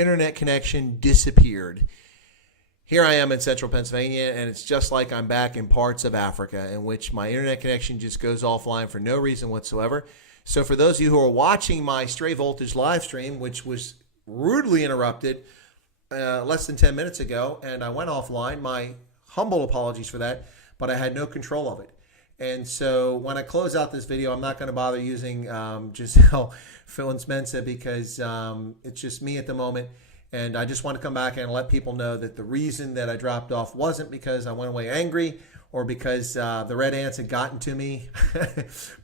internet connection disappeared. Here I am in central Pennsylvania, and it's just like I'm back in parts of Africa in which my internet connection just goes offline for no reason whatsoever. So for those of you who are watching my Stray Voltage live stream, which was rudely interrupted less than 10 minutes ago, and I went offline, my humble apologies for that, but I had no control of it. And so when I close out this video, I'm not going to bother using Giselle Phillips-Mensah because it's just me at the moment. And I just want to come back and let people know that the reason that I dropped off wasn't because I went away angry or because the red ants had gotten to me.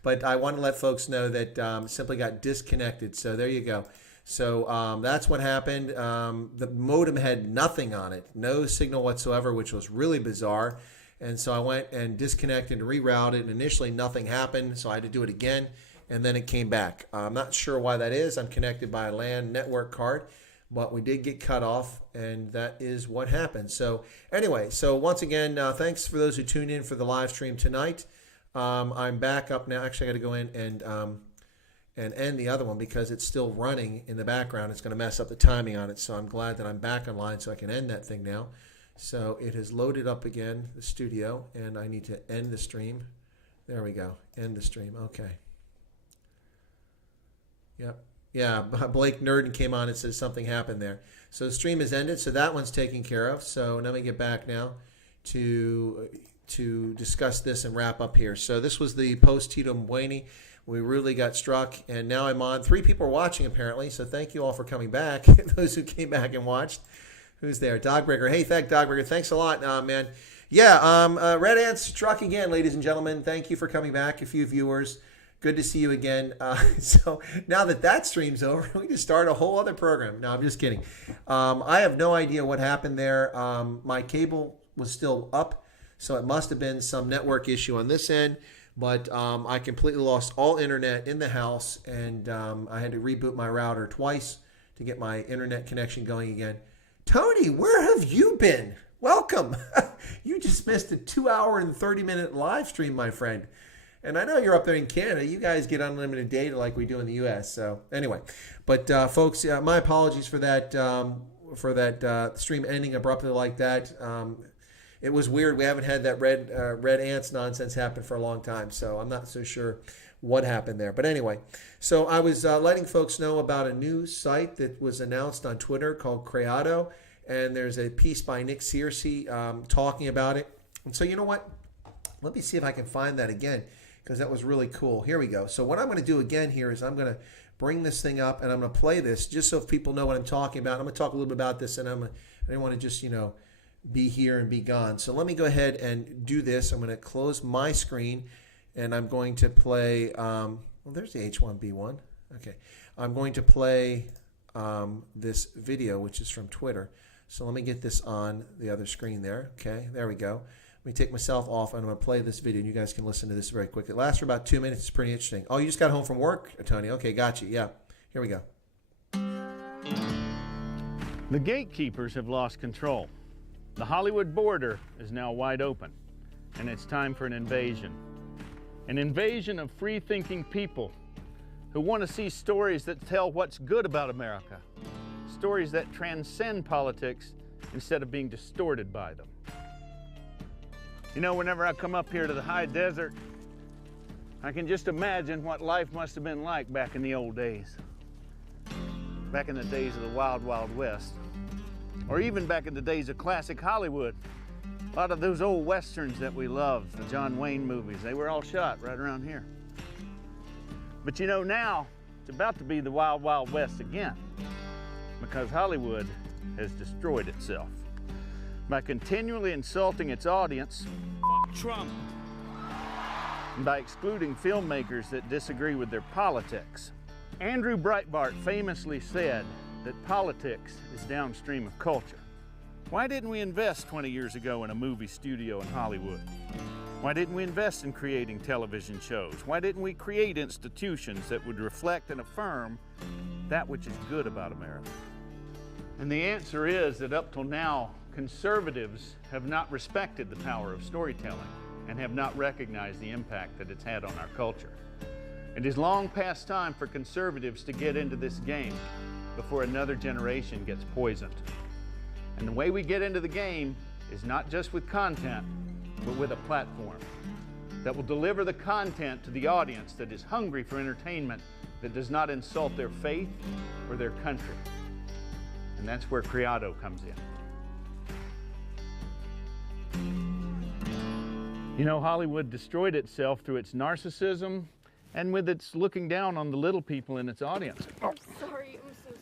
But I want to let folks know that simply got disconnected. So there you go. So that's what happened. The modem had nothing on it, no signal whatsoever, which was really bizarre. And so I went and disconnected and rerouted, and initially nothing happened, so I had to do it again, and then it came back. I'm not sure why that is. I'm connected by a LAN network card, but we did get cut off, and that is what happened. So anyway, so once again, thanks for those who tuned in for the live stream tonight. I'm back up now. Actually, I got to go in and end the other one because it's still running in the background. It's going to mess up the timing on it, so I'm glad that I'm back online so I can end that thing now. So it has loaded up again, the studio, and I need to end the stream. There we go. End the stream. Okay. Yep. Yeah, Blake Nerdin came on and says something happened there. So the stream is ended, so that one's taken care of. So let me get back now to discuss this and wrap up here. So this was the post-Tito Mboweni. We really got struck, and now I'm on. 3 people are watching, apparently, so thank you all for coming back, those who came back and watched. Who's there? Dogbreaker. Hey, Dogbreaker. Thanks a lot, man. Yeah, Red Ants struck again, ladies and gentlemen. Thank you for coming back, a few viewers. Good to see you again. So now that stream's over, we can start a whole other program. No, I'm just kidding. I have no idea what happened there. My cable was still up, so it must have been some network issue on this end. But I completely lost all internet in the house, and I had to reboot my router twice to get my internet connection going again. Tony, where have you been? Welcome. You just missed a 2-hour and 30-minute live stream, my friend. And I know you're up there in Canada. You guys get unlimited data like we do in the U.S. So anyway, but folks, my apologies for that stream ending abruptly like that. It was weird. We haven't had that red ants nonsense happen for a long time, so I'm not so sure what happened there. But anyway, so I was letting folks know about a new site that was announced on Twitter called Creado, and there's a piece by Nick Searcy talking about it. And so you know what? Let me see if I can find that again, because that was really cool. Here we go. So what I'm going to do again here is I'm going to bring this thing up, and I'm going to play this just so if people know what I'm talking about. I'm going to talk a little bit about this, and I don't want to just, be here and be gone. So let me go ahead and do this. I'm going to close my screen, and I'm going to play, well, there's the H1B1. Okay. I'm going to play this video, which is from Twitter. So let me get this on the other screen there. Okay, there we go. Let me take myself off, and I'm going to play this video, and you guys can listen to this very quickly. It lasts for about 2 minutes. It's pretty interesting. Oh, you just got home from work, Tony? Okay, got you. Yeah, here we go. The gatekeepers have lost control. The Hollywood border is now wide open, and it's time for an invasion. An invasion of free-thinking people who want to see stories that tell what's good about America, stories that transcend politics instead of being distorted by them. Whenever I come up here to the high desert, I can just imagine what life must have been like back in the old days, back in the days of the Wild Wild West. Or even back in the days of classic Hollywood. A lot of those old westerns that we loved, the John Wayne movies, they were all shot right around here. But now it's about to be the Wild Wild West again, because Hollywood has destroyed itself by continually insulting its audience, Trump, and by excluding filmmakers that disagree with their politics. Andrew Breitbart famously said that politics is downstream of culture. Why didn't we invest 20 years ago in a movie studio in Hollywood? Why didn't we invest in creating television shows? Why didn't we create institutions that would reflect and affirm that which is good about America? And the answer is that up till now, conservatives have not respected the power of storytelling and have not recognized the impact that it's had on our culture. It is long past time for conservatives to get into this game. before another generation gets poisoned. And the way we get into the game is not just with content, but with a platform that will deliver the content to the audience that is hungry for entertainment, that does not insult their faith or their country. And that's where Criado comes in. You know, Hollywood destroyed itself through its narcissism and with its looking down on the little people in its audience. I'm sorry, I'm so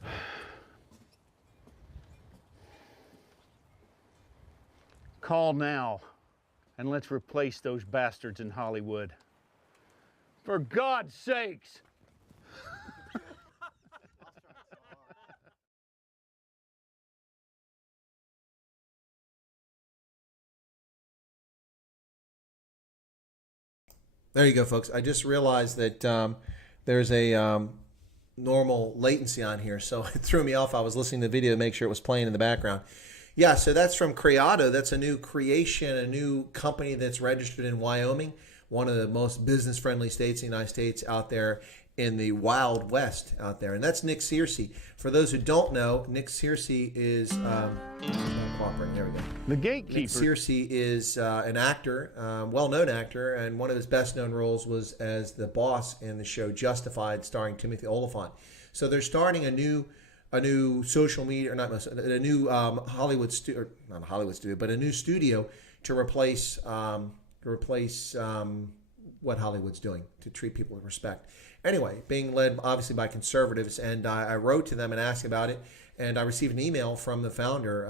sorry. Call now, and let's replace those bastards in Hollywood. For God's sakes! There you go, folks. I just realized that there's a normal latency on here, so it threw me off. I was listening to the video to make sure it was playing in the background. Yeah, so that's from Criado. That's a new creation, a new company that's registered in Wyoming, one of the most business-friendly states in the United States out there in the Wild West out there. And that's Nick Searcy. For those who don't know, Nick Searcy is... There we go. The gatekeeper. Nick Searcy is an actor, well-known actor, and one of his best-known roles was as the boss in the show Justified, starring Timothy Olyphant. So they're starting a new social media, or not a new Hollywood studio, not a Hollywood studio, but a new studio to replace what Hollywood's doing, to treat people with respect. Anyway, being led obviously by conservatives, and I wrote to them and asked about it, and I received an email from the founder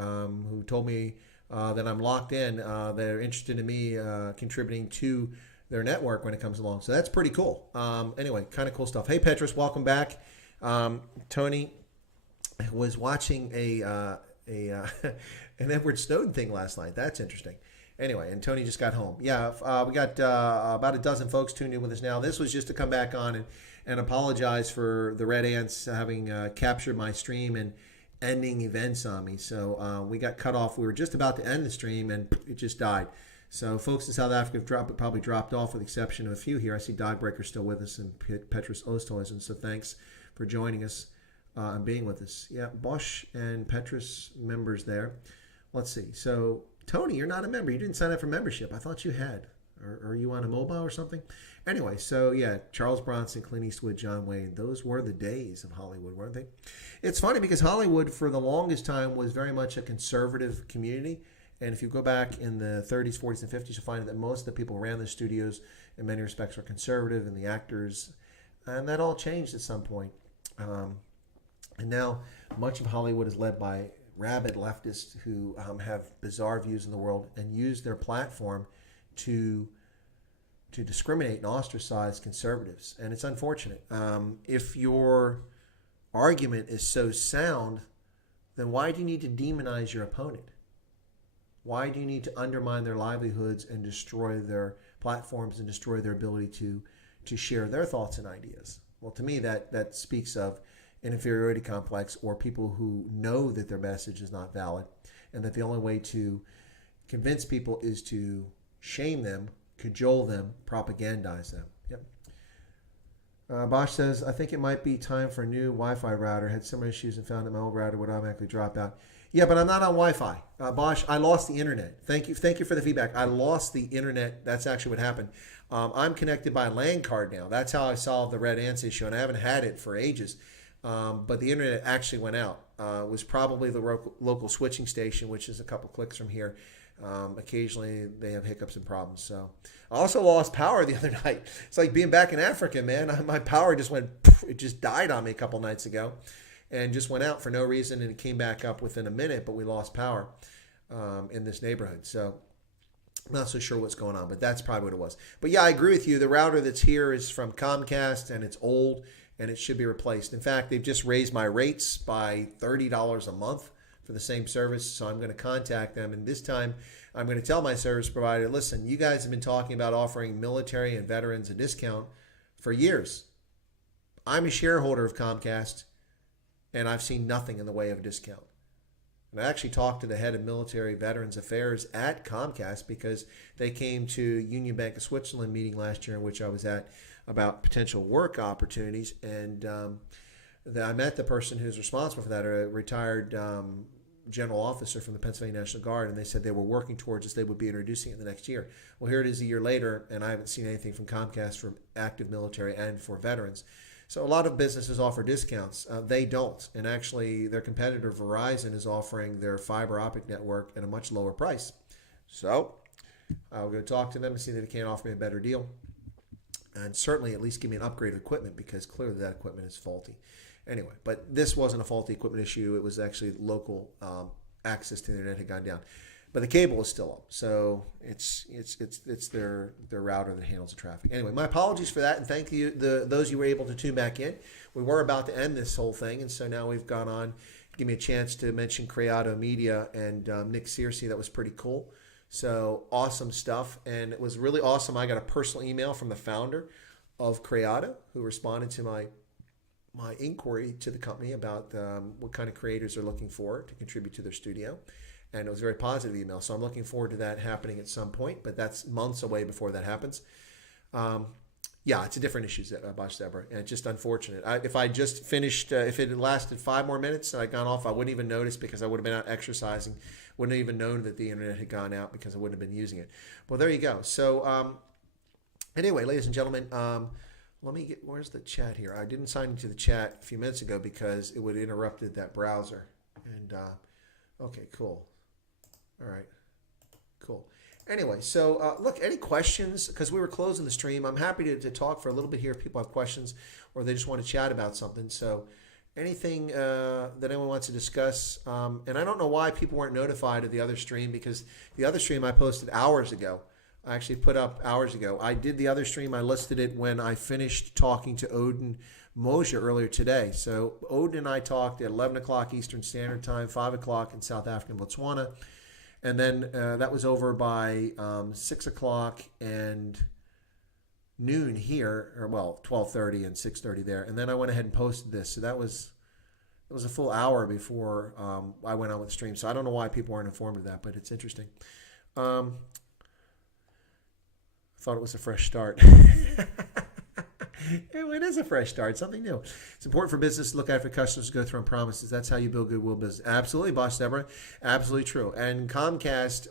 who told me that I'm locked in. They're interested in me contributing to their network when it comes along. So that's pretty cool. Anyway, kind of cool stuff. Hey, Petrus, welcome back. Tony was watching an Edward Snowden thing last night. That's interesting. Anyway, and Tony just got home. Yeah, we got about a dozen folks tuned in with us now. This was just to come back on and apologize for the Red Ants having captured my stream and ending events on me. So we got cut off. We were just about to end the stream, and it just died. So folks in South Africa have probably dropped off, with the exception of a few here. I see Dogbreaker still with us, and Petrus Oosthuizen. So thanks for joining us and being with us. Yeah, Bosch and Petrus members there. Let's see. So Tony, you're not a member. You didn't sign up for membership. I thought you had. Or are you on a mobile or something? Anyway, so yeah, Charles Bronson, Clint Eastwood, John Wayne. Those were the days of Hollywood, weren't they? It's funny because Hollywood, for the longest time, was very much a conservative community. And if you go back in the 30s, 40s, and 50s, you'll find that most of the people who ran the studios, in many respects, were conservative, and the actors. And that all changed at some point. And now much of Hollywood is led by rabid leftists who have bizarre views in the world and use their platform to discriminate and ostracize conservatives. And it's unfortunate. If your argument is so sound, then why do you need to demonize your opponent? Why do you need to undermine their livelihoods and destroy their platforms and destroy their ability to share their thoughts and ideas? Well, to me, that speaks of an inferiority complex, or people who know that their message is not valid and that the only way to convince people is to shame them, cajole them, propagandize them. Yep. Bosch says, I think it might be time for a new Wi-Fi router. Had similar issues and found that my old router would automatically drop out. Yeah, but I'm not on Wi-Fi. Bosch, I lost the internet. Thank you for the feedback. I lost the internet. That's actually what happened. I'm connected by a LAN card now. That's how I solved the Red Ants issue, and I haven't had it for ages. But the internet actually went out. It was probably the local switching station, which is a couple clicks from here. Occasionally they have hiccups and problems. So I also lost power the other night. It's like being back in Africa, man. My power just it just died on me a couple nights ago and just went out for no reason, and it came back up within a minute, but we lost power in this neighborhood. So I'm not so sure what's going on, but that's probably what it was. But yeah, I agree with you. The router that's here is from Comcast, and it's old, and it should be replaced. In fact, they've just raised my rates by $30 a month for the same service, so I'm going to contact them, and this time I'm going to tell my service provider, listen, you guys have been talking about offering military and veterans a discount for years. I'm a shareholder of Comcast, and I've seen nothing in the way of a discount. And I actually talked to the head of military veterans affairs at Comcast because they came to Union Bank of Switzerland meeting last year, in which I was at, about potential work opportunities. And I met the person who's responsible for that, a retired general officer from the Pennsylvania National Guard, and they said they were working towards this. They would be introducing it the next year. Well, here it is a year later, and I haven't seen anything from Comcast for active military and for veterans. So a lot of businesses offer discounts. They don't. And actually, their competitor, Verizon, is offering their fiber optic network at a much lower price. So I'll go talk to them and see if they can't offer me a better deal. And certainly at least give me an upgrade of equipment, because clearly that equipment is faulty. Anyway, but this wasn't a faulty equipment issue. It was actually local access to the internet had gone down. But the cable is still up, so it's their router that handles the traffic. Anyway, my apologies for that, and thank you those you were able to tune back in. We were about to end this whole thing, and so now we've gone on. Give me a chance to mention Creato Media and Nick Searcy. That was pretty cool. So awesome stuff, and it was really awesome. I got a personal email from the founder of Creato, who responded to my inquiry to the company about what kind of creators they're looking for to contribute to their studio. And it was a very positive email. So I'm looking forward to that happening at some point, but that's months away before that happens. Yeah, it's a different issue, Bosch Deborah, and it's just unfortunate. If I just finished, if it had lasted 5 more minutes and I'd gone off, I wouldn't even notice, because I would have been out exercising. Wouldn't have even known that the internet had gone out, because I wouldn't have been using it. Well, there you go. So anyway, ladies and gentlemen, let me get, where's the chat here? I didn't sign into the chat a few minutes ago because it would have interrupted that browser. And okay, cool. All right, cool. Anyway, so look, any questions? Because we were closing the stream. I'm happy to talk for a little bit here if people have questions or they just want to chat about something. So anything that anyone wants to discuss. And I don't know why people weren't notified of the other stream, because the other stream I posted hours ago. I actually put up hours ago. I did the other stream. I listed it when I finished talking to Odin Mosier earlier today. So Odin and I talked at 11 o'clock Eastern Standard Time, 5 o'clock in South African Botswana. And then that was over by 6 o'clock and noon here, or well, 12:30 and 6:30 there. And then I went ahead and posted this. So it was a full hour before I went on with the stream. So I don't know why people weren't informed of that, but it's interesting. Thought it was a fresh start. It is a fresh start, something new. It's important for business to look after customers, go through on promises. That's how you build goodwill business. Absolutely, Boss Deborah. Absolutely true. And Comcast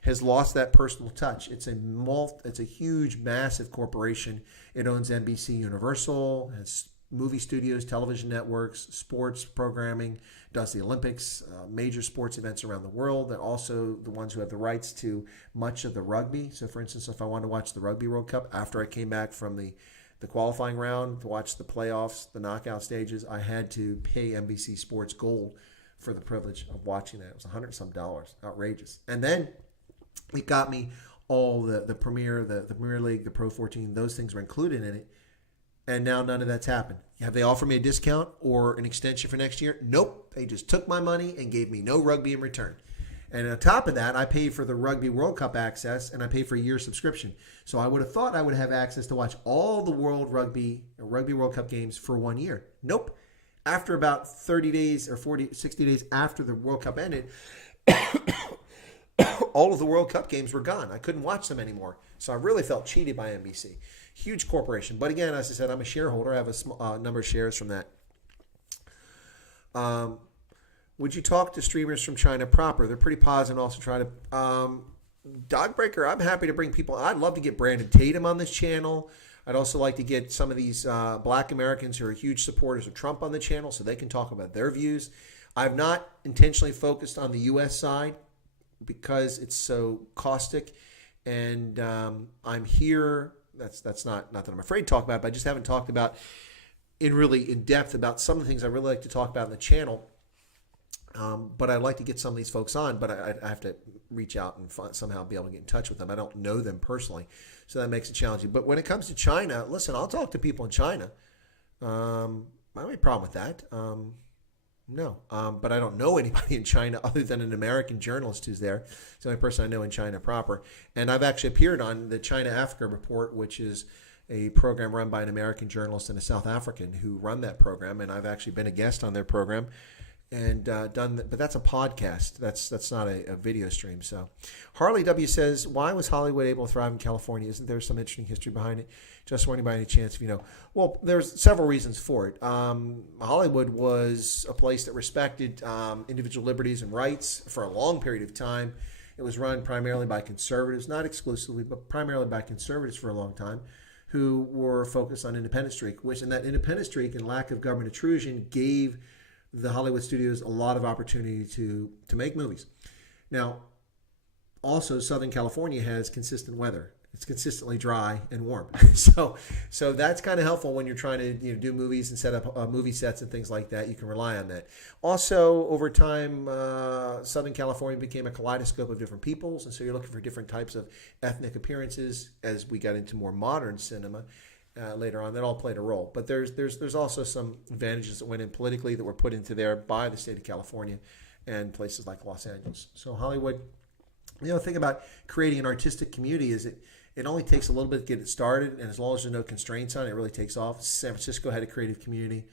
has lost that personal touch. It's a huge, massive corporation. It owns NBC Universal, has movie studios, television networks, sports programming, does the Olympics, major sports events around the world. They're also the ones who have the rights to much of the rugby. So, for instance, if I wanted to watch the Rugby World Cup after I came back from the qualifying round to watch the playoffs, the knockout stages, I had to pay NBC Sports Gold for the privilege of watching that. It was $100 some. Outrageous. And then it got me all the Premier, the Premier League, the Pro 14, those things were included in it. And now none of that's happened. Have they offered me a discount or an extension for next year? Nope. They just took my money and gave me no rugby in return. And on top of that, I paid for the Rugby World Cup access, and I paid for a year's subscription. So I would have thought I would have access to watch all the Rugby World Cup games for 1 year. Nope. After about 30 days or 60 days after the World Cup ended, all of the World Cup games were gone. I couldn't watch them anymore. So I really felt cheated by NBC. Huge corporation. But again, as I said, I'm a shareholder. I have a small number of shares from that. Would you talk to streamers from China proper? They're pretty positive and also try to... Dogbreaker, I'm happy to bring people... I'd love to get Brandon Tatum on this channel. I'd also like to get some of these black Americans who are huge supporters of Trump on the channel so they can talk about their views. I've not intentionally focused on the U.S. side because it's so caustic. And I'm here... That's not that I'm afraid to talk about, but I just haven't talked about in depth about some of the things I really like to talk about in the channel. But I'd like to get some of these folks on, but I have to reach out and somehow be able to get in touch with them. I don't know them personally, so that makes it challenging. But when it comes to China, listen, I'll talk to people in China. I don't have any problem with that. No, but I don't know anybody in China other than an American journalist who's there. It's the only person I know in China proper. And I've actually appeared on the China Africa Report, which is a program run by an American journalist and a South African who run that program. And I've actually been a guest on their program. and done. But that's a podcast. That's not a video stream. So, Harley W says, "Why was Hollywood able to thrive in California? Isn't there some interesting history behind it? Just wondering by any chance if you know." Well, there's several reasons for it. Hollywood was a place that respected individual liberties and rights for a long period of time. It was run primarily by conservatives, not exclusively, but primarily by conservatives for a long time, who were focused on independent streak, and that independent streak and lack of government intrusion gave the Hollywood studios a lot of opportunity to make movies. Now, also Southern California has consistent weather. It's consistently dry and warm, so that's kind of helpful when you're trying to do movies and set up movie sets and things like that. You can rely on that. Also, over time, Southern California became a kaleidoscope of different peoples, and so you're looking for different types of ethnic appearances. As we got into more modern cinema later on, that all played a role. But there's also some advantages that went in politically that were put into there by the state of California and places like Los Angeles. So Hollywood, the thing about creating an artistic community is it only takes a little bit to get it started, and as long as there's no constraints on it, it really takes off. San Francisco had a creative community.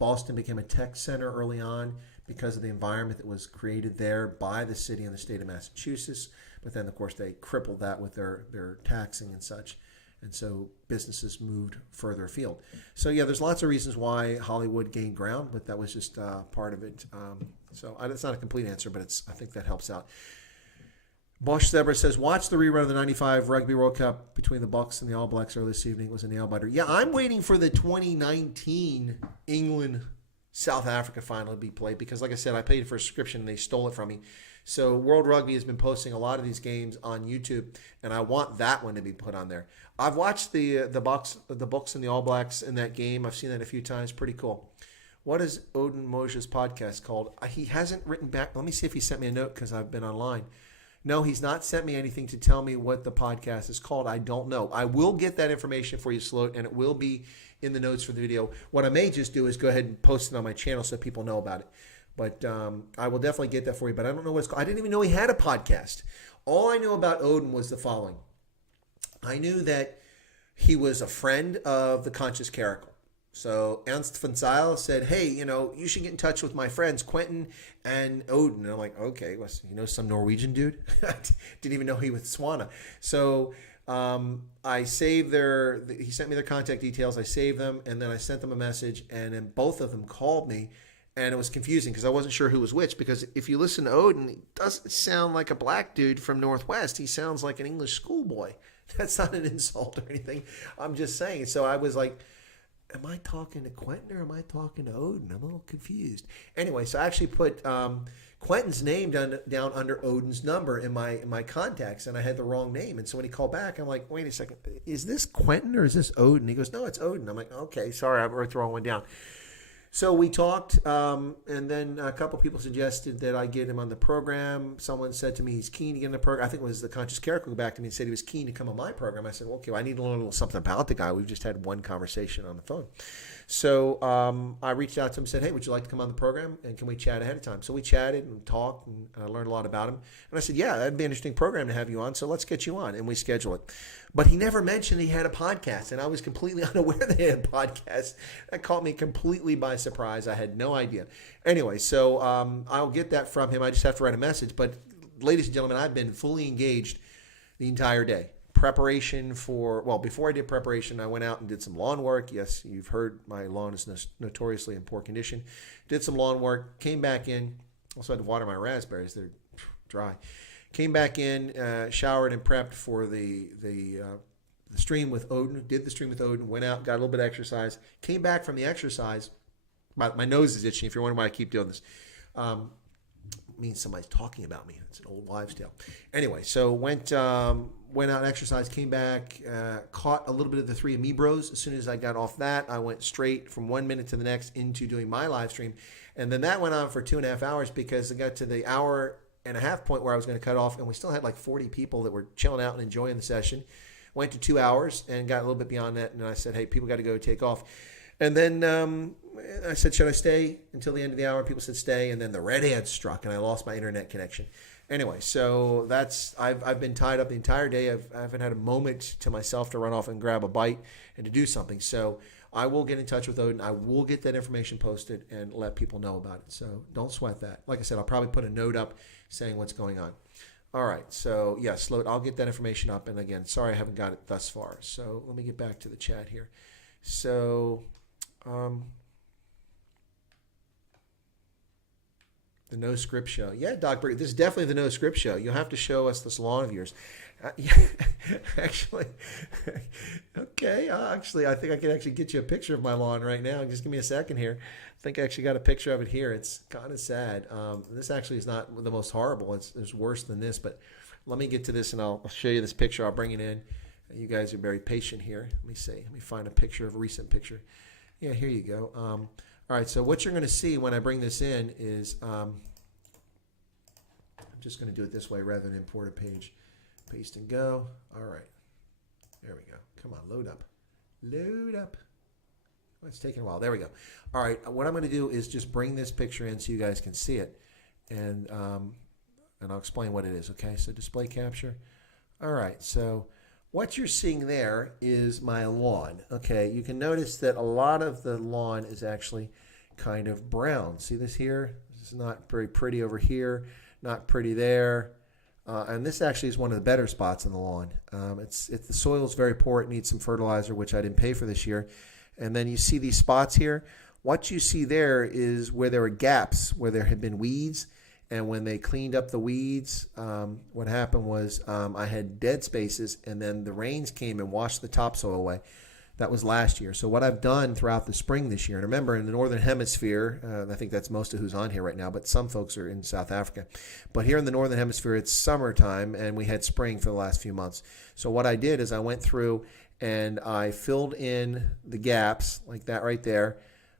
Boston became a tech center early on because of the environment that was created there by the city and the state of Massachusetts. But then, of course, they crippled that with their taxing and such. And so businesses moved further afield. So, yeah, there's lots of reasons why Hollywood gained ground, but that was just part of it. So it's not a complete answer, but I think that helps out. Bosch Zebra says, watch the rerun of the 95 Rugby World Cup between the Bucks and the All Blacks earlier this evening. It was a nail-biter. Yeah, I'm waiting for the 2019 England-South Africa final to be played because, like I said, I paid for a subscription and they stole it from me. So World Rugby has been posting a lot of these games on YouTube, and I want that one to be put on there. I've watched the Bucks and the All Blacks in that game. I've seen that a few times. Pretty cool. What is Odin Moshe's podcast called? He hasn't written back. Let me see if he sent me a note because I've been online. No, he's not sent me anything to tell me what the podcast is called. I don't know. I will get that information for you, Sloat, and it will be in the notes for the video. What I may just do is go ahead and post it on my channel so people know about it. But I will definitely get that for you. But I don't know what it's called. I didn't even know he had a podcast. All I knew about Odin was the following. I knew that he was a friend of the Conscious Caracal. So Ernst von Zyl said, hey, you should get in touch with my friends, Quentin and Odin. And I'm like, okay, some Norwegian dude? Didn't even know he was Swana. So I saved he sent me their contact details. I saved them, and then I sent them a message, and then both of them called me, and it was confusing because I wasn't sure who was which, because if you listen to Odin, he doesn't sound like a black dude from Northwest. He sounds like an English schoolboy. That's not an insult or anything. I'm just saying. So I was like, am I talking to Quentin or am I talking to Odin? I'm a little confused. Anyway, so I actually put Quentin's name down under Odin's number in my contacts, and I had the wrong name. And so when he called back, I'm like, wait a second, is this Quentin or is this Odin? He goes, no, it's Odin. I'm like, okay, sorry, I wrote the wrong one down. So we talked, and then a couple people suggested that I get him on the program. Someone said to me he's keen to get in the program. I think it was the Conscious Caracal back to me and said he was keen to come on my program. I said, well, okay, well, I need to learn a little something about the guy. We've just had one conversation on the phone. So I reached out to him and said, hey, would you like to come on the program? And can we chat ahead of time? So we chatted and talked, and I learned a lot about him. And I said, yeah, that'd be an interesting program to have you on, so let's get you on. And we schedule it. But he never mentioned he had a podcast, and I was completely unaware that he had a podcast. That caught me completely by surprise. I had no idea. Anyway, so I'll get that from him. I just have to write a message. But ladies and gentlemen, I've been fully engaged the entire day. Preparation before I did preparation, I went out and did some lawn work. Yes, you've heard my lawn is notoriously in poor condition. Did some lawn work, came back in. Also had to water my raspberries. They're dry. Came back in, showered and prepped for the stream with Odin. Did the stream with Odin, went out, got a little bit of exercise. Came back from the exercise. My nose is itching. If you're wondering why I keep doing this. Means somebody's talking about me. It's an old wives' tale. Anyway, so went out and exercised, came back, caught a little bit of the Three Amibros. As soon as I got off that, I went straight from 1 minute to the next into doing my live stream. And then that went on for 2.5 hours because I got to the hour and a half point where I was going to cut off, and we still had like 40 people that were chilling out and enjoying the session. Went to 2 hours and got a little bit beyond that, and I said, hey, people got to go take off. And then I said, should I stay until the end of the hour? People said stay, and then the red ant struck, and I lost my internet connection. Anyway, so I've been tied up the entire day. I haven't had a moment to myself to run off and grab a bite and to do something. So I will get in touch with Odin. I will get that information posted and let people know about it. So don't sweat that. Like I said, I'll probably put a note up saying what's going on. All right. So yes, I'll get that information up. And again, sorry I haven't got it thus far. So let me get back to the chat here. So the No Script Show. Yeah, Doc Brady, this is definitely the No Script Show. You'll have to show us this lawn of yours. Yeah, actually, okay. Actually, I think I can actually get you a picture of my lawn right now. Just give me a second here. I think I actually got a picture of it here. It's kind of sad. This actually is not the most horrible. It's worse than this. But let me get to this, and I'll show you this picture. I'll bring it in. You guys are very patient here. Let me see. Let me find a picture, of a recent picture. Yeah, here you go. All right. So what you're going to see when I bring this in is I'm just going to do it this way rather than import a page. Paste and go. All right. There we go. Come on, load up. Load up. Oh, it's taking a while. There we go. All right. What I'm going to do is just bring this picture in so you guys can see it. And I'll explain what it is. Okay. So display capture. All right. So what you're seeing there is my lawn. Okay. You can notice that a lot of the lawn is actually kind of brown. See this here? This is not very pretty over here. Not pretty there. And this actually is one of the better spots in the lawn. The soil is very poor. It needs some fertilizer, which I didn't pay for this year. And then you see these spots here. What you see there is where there were gaps, where there had been weeds. And when they cleaned up the weeds, what happened was I had dead spaces, and then the rains came and washed the topsoil away. That was last year. So what I've done throughout the spring this year, and remember in the Northern Hemisphere, I think that's most of who's on here right now, but some folks are in South Africa. But here in the Northern Hemisphere, it's summertime, and we had spring for the last few months. So what I did is I went through and I filled in the gaps, like that right there,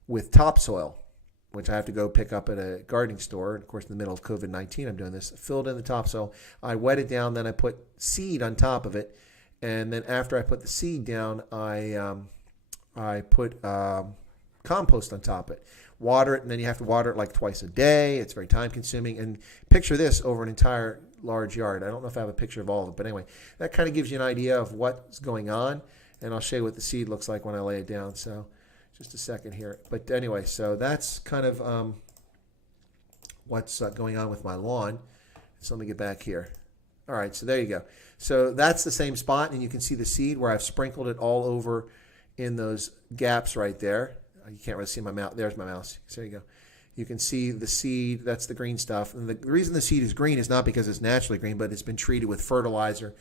with topsoil, which I have to go pick up at a gardening store. And of course, in the middle of COVID-19, I'm doing this. Filled in the topsoil. I wet it down, then I put seed on top of it. And then after I put the seed down, I put compost on top of it. Water it, and then you have to water it like twice a day. It's very time consuming. And picture this over an entire large yard. I don't know if I have a picture of all of it, but anyway, that kind of gives you an idea of what's going on. And I'll show you what the seed looks like when I lay it down. So just a second here. But anyway, so that's kind of what's going on with my lawn. So let me get back here. All right, so there you go. So that's the same spot, and you can see the seed where I've sprinkled it all over in those gaps right there. You can't really see my mouse. There's my mouse. So there you go. You can see the seed. That's the green stuff. And the reason the seed is green is not because it's naturally green, but it's been treated with fertilizer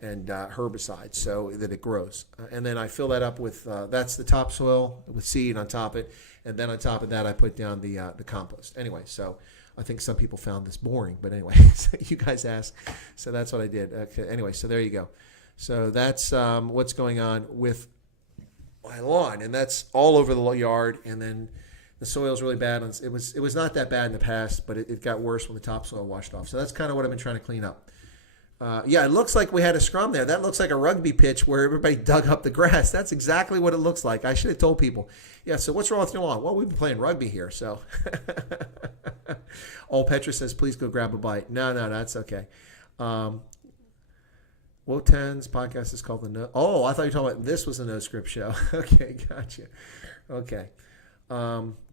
and herbicides so that it grows. And then I fill that up with, that's the topsoil with seed on top of it. And then on top of that, I put down the compost. Anyway, so I think some people found this boring, but anyway, so you guys asked, so that's what I did. Okay, anyway, so there you go. So that's what's going on with my lawn, and that's all over the yard. And then the soil's really bad. It was not that bad in the past, but it got worse when the topsoil washed off. So that's kind of what I've been trying to clean up. Yeah, it looks like we had a scrum there. That looks like a rugby pitch where everybody dug up the grass. That's exactly what it looks like. I should have told people. Yeah, so what's wrong with your lawn? Well, we've been playing rugby here, so. Old Petra says, please go grab a bite. No, that's okay. Wotan's podcast is called the No. Oh, I thought you were talking about this was the No Script Show. Okay, gotcha. Okay.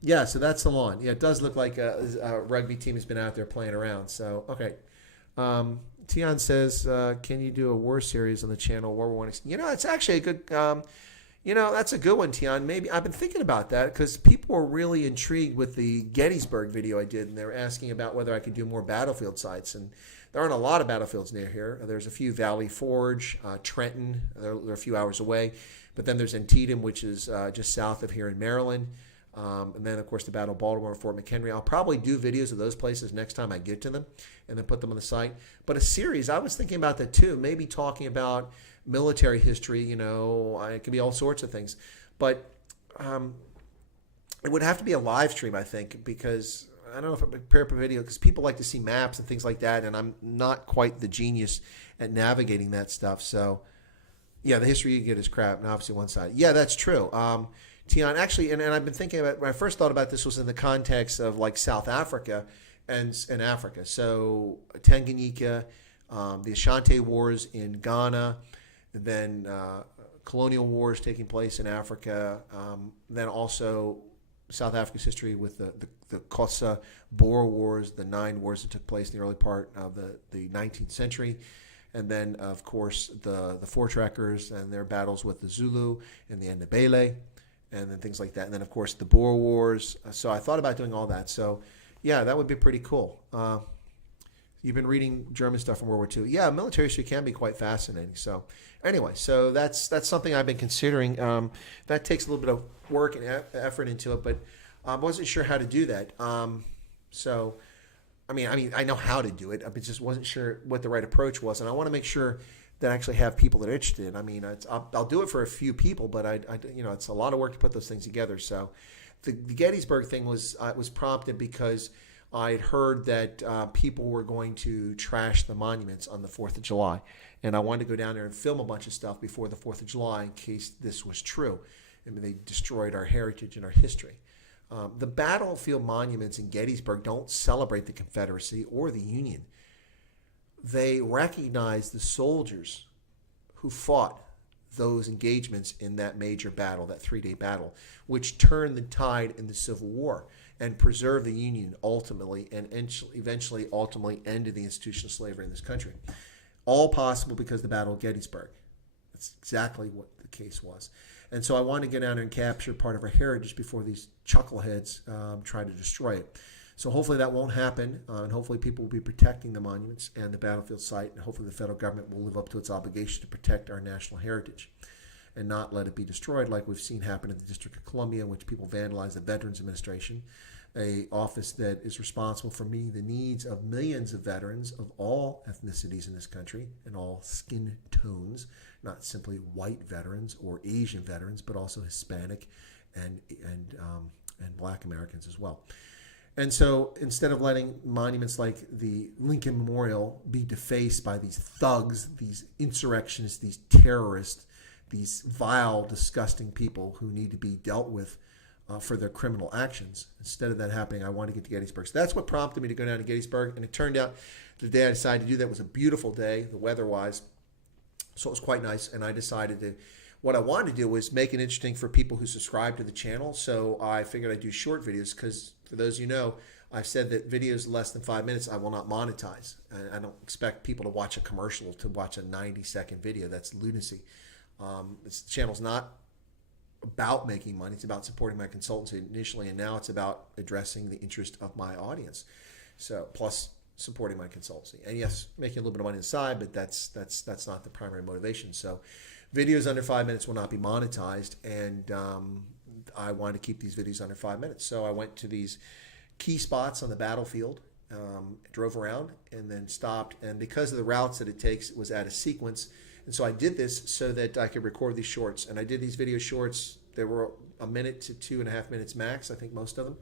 Yeah, so that's the lawn. Yeah, it does look like a rugby team has been out there playing around. So, okay. Tion says, can you do a war series on the channel? World War I. It's actually a good, that's a good one, Tion. Maybe I've been thinking about that because people were really intrigued with the Gettysburg video I did, and they were asking about whether I could do more battlefield sites. And there aren't a lot of battlefields near here. There's a few, Valley Forge, Trenton. They're a few hours away. But then there's Antietam, which is just south of here in Maryland. And then, of course, the Battle of Baltimore and Fort McHenry. I'll probably do videos of those places next time I get to them and then put them on the site. But a series, I was thinking about that too, maybe talking about military history, it could be all sorts of things. But it would have to be a live stream, I think, because I don't know if I prepare for video, because people like to see maps and things like that, and I'm not quite the genius at navigating that stuff. So, yeah, the history you get is crap, and obviously one side. Yeah, that's true. Tion, actually, and I've been thinking about, when I first thought about this was in the context of like South Africa and Africa. So Tanganyika, the Ashanti Wars in Ghana, then colonial wars taking place in Africa, then also South Africa's history with the Xhosa Boer Wars, the 9 wars that took place in the early part of the 19th century. And then, of course, the Voortrekkers and their battles with the Zulu and the Ndebele, and then things like that. And then, of course, the Boer Wars. So I thought about doing all that. So, yeah, that would be pretty cool. You've been reading German stuff from World War II. Yeah, military history can be quite fascinating. So, anyway, so that's something I've been considering. That takes a little bit of work and effort into it, but I wasn't sure how to do that. So, I mean, I know how to do it. I just wasn't sure what the right approach was, and I want to make sure that I actually have people that are interested. I mean, I'll do it for a few people, but it's a lot of work to put those things together. So, the Gettysburg thing was prompted because I'd heard that people were going to trash the monuments on the 4th of July, and I wanted to go down there and film a bunch of stuff before the 4th of July in case this was true. I mean, they destroyed our heritage and our history. The battlefield monuments in Gettysburg don't celebrate the Confederacy or the Union. They recognize the soldiers who fought those engagements in that major battle, that 3-day battle, which turned the tide in the Civil War and preserved the Union ultimately and eventually ended the institution of slavery in this country. All possible because of the Battle of Gettysburg. That's exactly what the case was. And so I wanted to get down there and capture part of our heritage before these chuckleheads try to destroy it. So hopefully that won't happen, and hopefully people will be protecting the monuments and the battlefield site, and hopefully the federal government will live up to its obligation to protect our national heritage and not let it be destroyed like we've seen happen in the District of Columbia, in which people vandalize the Veterans Administration, a office that is responsible for meeting the needs of millions of veterans of all ethnicities in this country and all skin tones, not simply white veterans or Asian veterans, but also Hispanic and Black Americans as well. And so instead of letting monuments like the Lincoln Memorial be defaced by these thugs, these insurrectionists, these terrorists, these vile, disgusting people who need to be dealt with for their criminal actions, instead of that happening, I wanted to get to Gettysburg. So that's what prompted me to go down to Gettysburg. And it turned out the day I decided to do that was a beautiful day, the weather-wise. So it was quite nice. And I decided what I wanted to do was make it interesting for people who subscribe to the channel. So I figured I'd do short videos because, for those you know, I've said that videos less than 5 minutes I will not monetize. I don't expect people to watch a commercial to watch a 90-second video. That's lunacy. The channel's not about making money. It's about supporting my consultancy initially, and now it's about addressing the interest of my audience. So plus supporting my consultancy, and yes, making a little bit of money on the side, but that's not the primary motivation. So videos under 5 minutes will not be monetized, and I wanted to keep these videos under 5 minutes. So I went to these key spots on the battlefield, drove around, and then stopped. And because of the routes that it takes, it was at a sequence. And so I did this so that I could record these shorts. And I did these video shorts. They were 1 minute to 2.5 minutes max, I think most of them.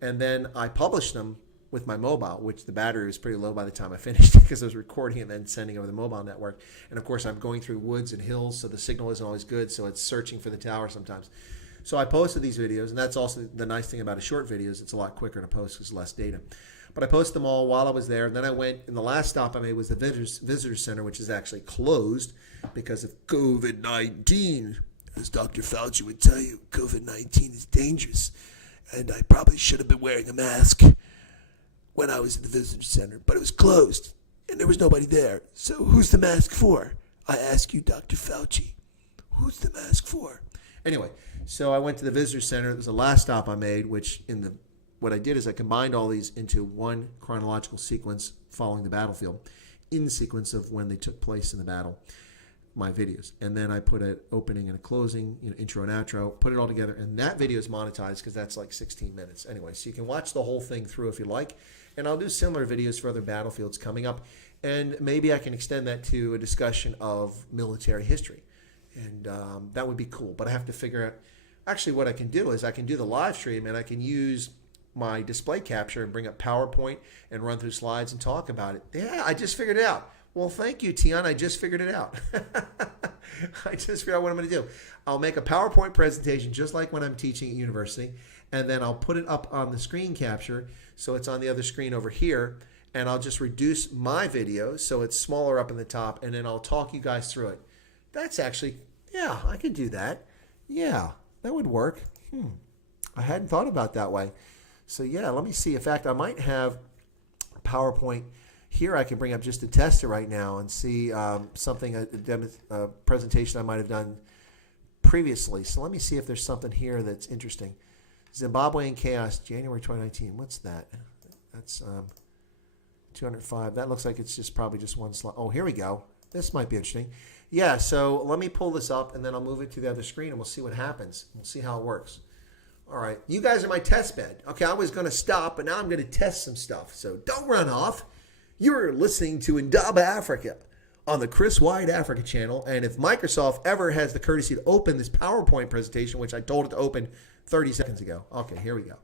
And then I published them with my mobile, which the battery was pretty low by the time I finished because I was recording and then sending over the mobile network. And of course, I'm going through woods and hills, so the signal isn't always good. So it's searching for the tower sometimes. So I posted these videos, and that's also the nice thing about a short video is it's a lot quicker to post because less data. But I posted them all while I was there, and then I went, and the last stop I made was the visitor center, which is actually closed because of COVID-19. As Dr. Fauci would tell you, COVID-19 is dangerous, and I probably should have been wearing a mask when I was at the visitor center, but it was closed, and there was nobody there. So who's the mask for? I ask you, Dr. Fauci, who's the mask for? Anyway, so I went to the visitor center. It was the last stop I made, which what I did is I combined all these into one chronological sequence following the battlefield in sequence of when they took place in the battle, my videos. And then I put an opening and a closing, intro and outro, put it all together. And that video is monetized because that's like 16 minutes. Anyway, so you can watch the whole thing through if you like. And I'll do similar videos for other battlefields coming up. And maybe I can extend that to a discussion of military history. And that would be cool. But I have to figure out, actually what I can do is I can do the live stream and I can use my display capture and bring up PowerPoint and run through slides and talk about it. Yeah, I just figured it out. Well, thank you, Tian. I just figured it out. I just figured out what I'm going to do. I'll make a PowerPoint presentation just like when I'm teaching at university, and then I'll put it up on the screen capture so it's on the other screen over here, and I'll just reduce my video so it's smaller up in the top, and then I'll talk you guys through it. That's actually, Yeah, I could do that. Yeah, that would work. I hadn't thought about that way. So yeah, let me see. In fact, I might have PowerPoint here. I can bring up just to test it right now and see something, a presentation I might have done previously. So let me see if there's something here that's interesting. Zimbabwe in chaos, January 2019. What's that? That's 205. That looks like it's just probably just one slide. Oh, here we go. This might be interesting. Yeah, so let me pull this up and then I'll move it to the other screen and we'll see what happens. We'll see how it works. All right, you guys are my test bed. Okay, I was going to stop, but now I'm going to test some stuff. So don't run off. You're listening to Indaba Africa on the Chris White Africa channel. And if Microsoft ever has the courtesy to open this PowerPoint presentation, which I told it to open 30 seconds ago. Okay, here we go.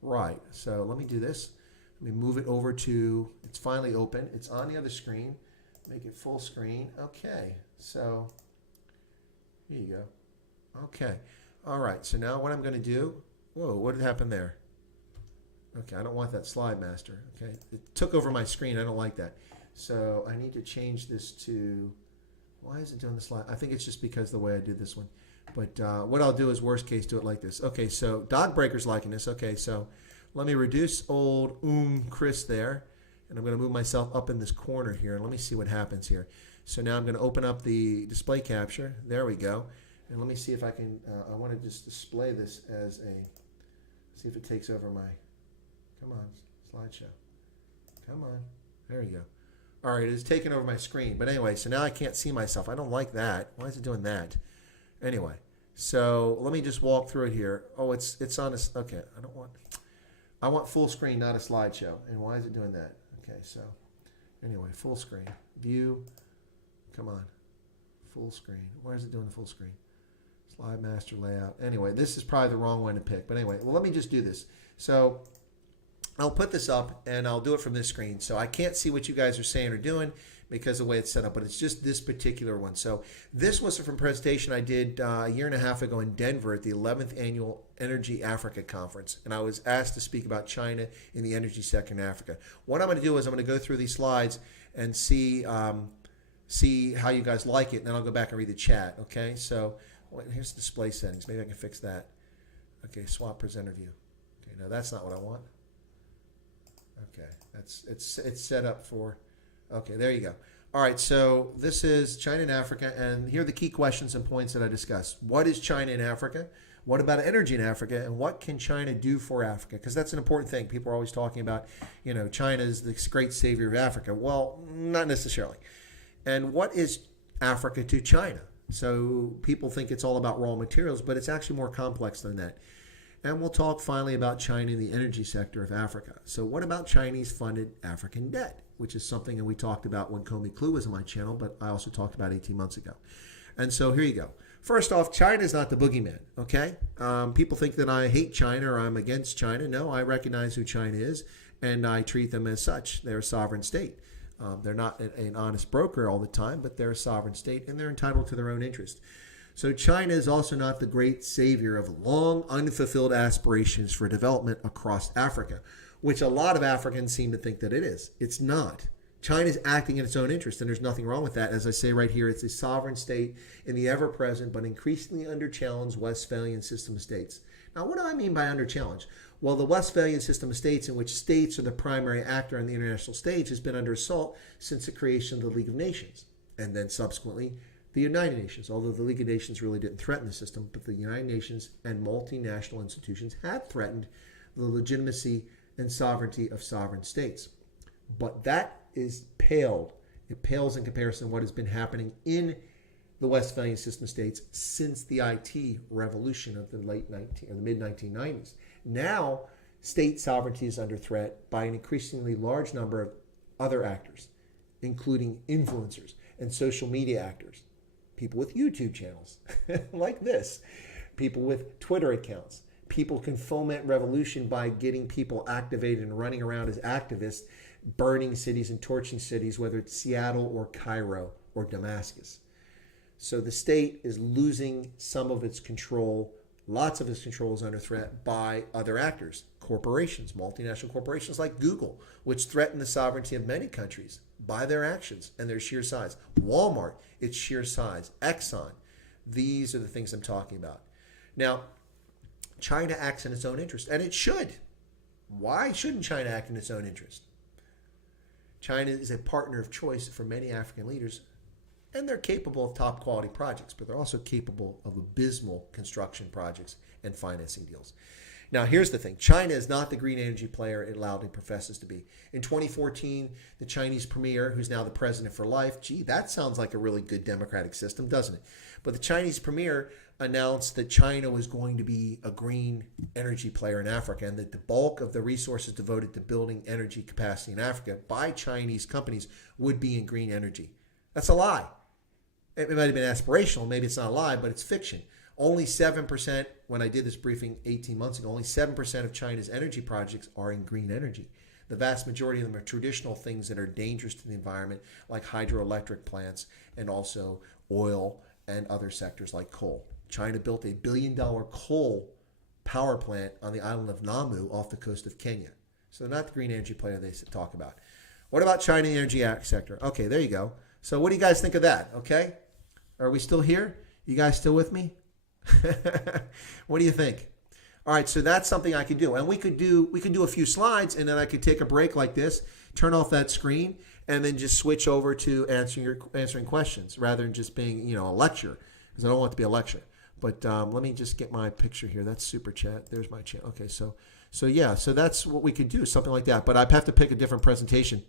Right, so let me do this. Let me move it over to, it's finally open. It's on the other screen. Make it full screen. Okay, so here you go. Okay, all right, so now what I'm going to do, whoa, what happened there? Okay, I don't want that slide master. Okay, it took over my screen. I don't like that. So I need to change this to, why is it doing the slide? I think it's just because of the way I did this one. But what I'll do is worst case do it like this. Okay, so Dog Breaker's liking this. Okay, so let me reduce old Chris there. And I'm going to move myself up in this corner here. And let me see what happens here. So now I'm going to open up the display capture. There we go. And let me see if I can, I want to just display this as a, see if it takes over my, come on, slideshow. Come on. There we go. All right, it's taken over my screen. But anyway, so now I can't see myself. I don't like that. Why is it doing that? Anyway, so let me just walk through it here. Oh, it's on this. Okay, I want full screen, not a slideshow. And why is it doing that? Okay, so anyway, full screen. View. Come on. Full screen. Why is it doing the full screen? Slide master layout. Anyway, this is probably the wrong one to pick. But anyway, well, let me just do this. So I'll put this up and I'll do it from this screen. So I can't see what you guys are saying or doing because of the way it's set up, but it's just this particular one. So this was from a presentation I did a year and a half ago in Denver at the 11th Annual Energy Africa Conference. And I was asked to speak about China in the energy sector in Africa. What I'm going to do is I'm going to go through these slides and see how you guys like it, and then I'll go back and read the chat, okay? So here's the display settings. Maybe I can fix that. Okay, swap presenter view. Okay, no, that's not what I want. Okay, it's set up for, okay, there you go. All right, so this is China and Africa, and here are the key questions and points that I discussed. What is China and Africa? What about energy in Africa, and what can China do for Africa? Because that's an important thing. People are always talking about, China is the great savior of Africa. Well, not necessarily. And what is Africa to China? So people think it's all about raw materials, but it's actually more complex than that. And we'll talk finally about China in the energy sector of Africa. So what about Chinese-funded African debt, which is something that we talked about when Comey Clue was on my channel, but I also talked about 18 months ago. And so here you go. First off, China is not the boogeyman, okay? People think that I hate China or I'm against China. No, I recognize who China is, and I treat them as such. They're a sovereign state. They're not an honest broker all the time, but they're a sovereign state, and they're entitled to their own interest. So China is also not the great savior of long unfulfilled aspirations for development across Africa, which a lot of Africans seem to think that it is. It's not. China is acting in its own interest, and there's nothing wrong with that. As I say right here, it's a sovereign state in the ever-present but increasingly under-challenged Westphalian system of states. Now, what do I mean by under-challenged? Well, the Westphalian system of states, in which states are the primary actor on the international stage, has been under assault since the creation of the League of Nations, and then subsequently the United Nations, although the League of Nations really didn't threaten the system, but the United Nations and multinational institutions had threatened the legitimacy and sovereignty of sovereign states. But that is paled. It pales in comparison to what has been happening in the Westphalian system of states since the IT revolution of the mid-1990s. Now, state sovereignty is under threat by an increasingly large number of other actors, including influencers and social media actors, people with YouTube channels like this, people with Twitter accounts. People can foment revolution by getting people activated and running around as activists, burning cities and torching cities, whether it's Seattle or Cairo or Damascus. So the state is losing some of its control. Lots of its control is under threat by other actors, corporations, multinational corporations like Google, which threaten the sovereignty of many countries by their actions and their sheer size. Walmart, its sheer size. Exxon, These are the things I'm talking about. Now, China acts in its own interest, and it should. Why shouldn't China act in its own interest? China is a partner of choice for many African leaders, and they're capable of top quality projects, but they're also capable of abysmal construction projects and financing deals. Now, here's the thing. China is not the green energy player it loudly professes to be. In 2014, the Chinese premier, who's now the president for life, gee, that sounds like a really good democratic system, doesn't it? But the Chinese premier announced that China was going to be a green energy player in Africa, and that the bulk of the resources devoted to building energy capacity in Africa by Chinese companies would be in green energy. That's a lie. It might have been aspirational. Maybe it's not a lie, but it's fiction. Only 7%, when I did this briefing 18 months ago, only 7% of China's energy projects are in green energy. The vast majority of them are traditional things that are dangerous to the environment, like hydroelectric plants and also oil and other sectors like coal. China built a $1 billion coal power plant on the island of Namu off the coast of Kenya. So they're not the green energy player they talk about. What about China in the energy sector? Okay, there you go. So what do you guys think of that? Okay? Are we still here? You guys still with me? What do you think? All right, so that's something I could do. And we could do a few slides, and then I could take a break like this, turn off that screen, and then just switch over to answering questions rather than just being, a lecture, because I don't want it to be a lecture. But let me just get my picture here. That's Super Chat. There's my chat. Okay, so that's what we could do, something like that. But I'd have to pick a different presentation.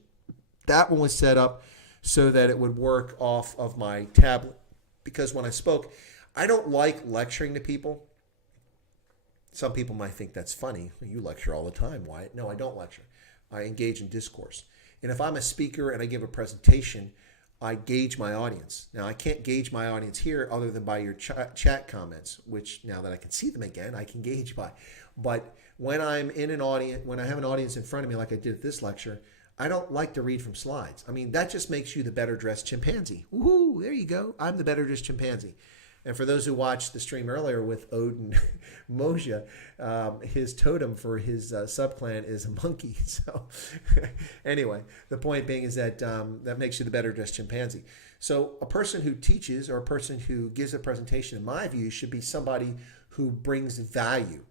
That one was set up so that it would work off of my tablet, because when I spoke, I don't like lecturing to people. Some people might think that's funny. You lecture all the time, Wyatt. No, I don't lecture. I engage in discourse. And if I'm a speaker and I give a presentation, I gauge my audience. Now, I can't gauge my audience here other than by your chat comments, which now that I can see them again, I can gauge by. But when I'm in an audience, when I have an audience in front of me like I did at this lecture, I don't like to read from slides. I mean, that just makes you the better dressed chimpanzee. Woohoo, there you go. I'm the better dressed chimpanzee. And for those who watched the stream earlier with Odin Moja, his totem for his subclan is a monkey. So anyway, the point being is that that makes you the better dressed chimpanzee. So a person who teaches or a person who gives a presentation, in my view, should be somebody who brings value.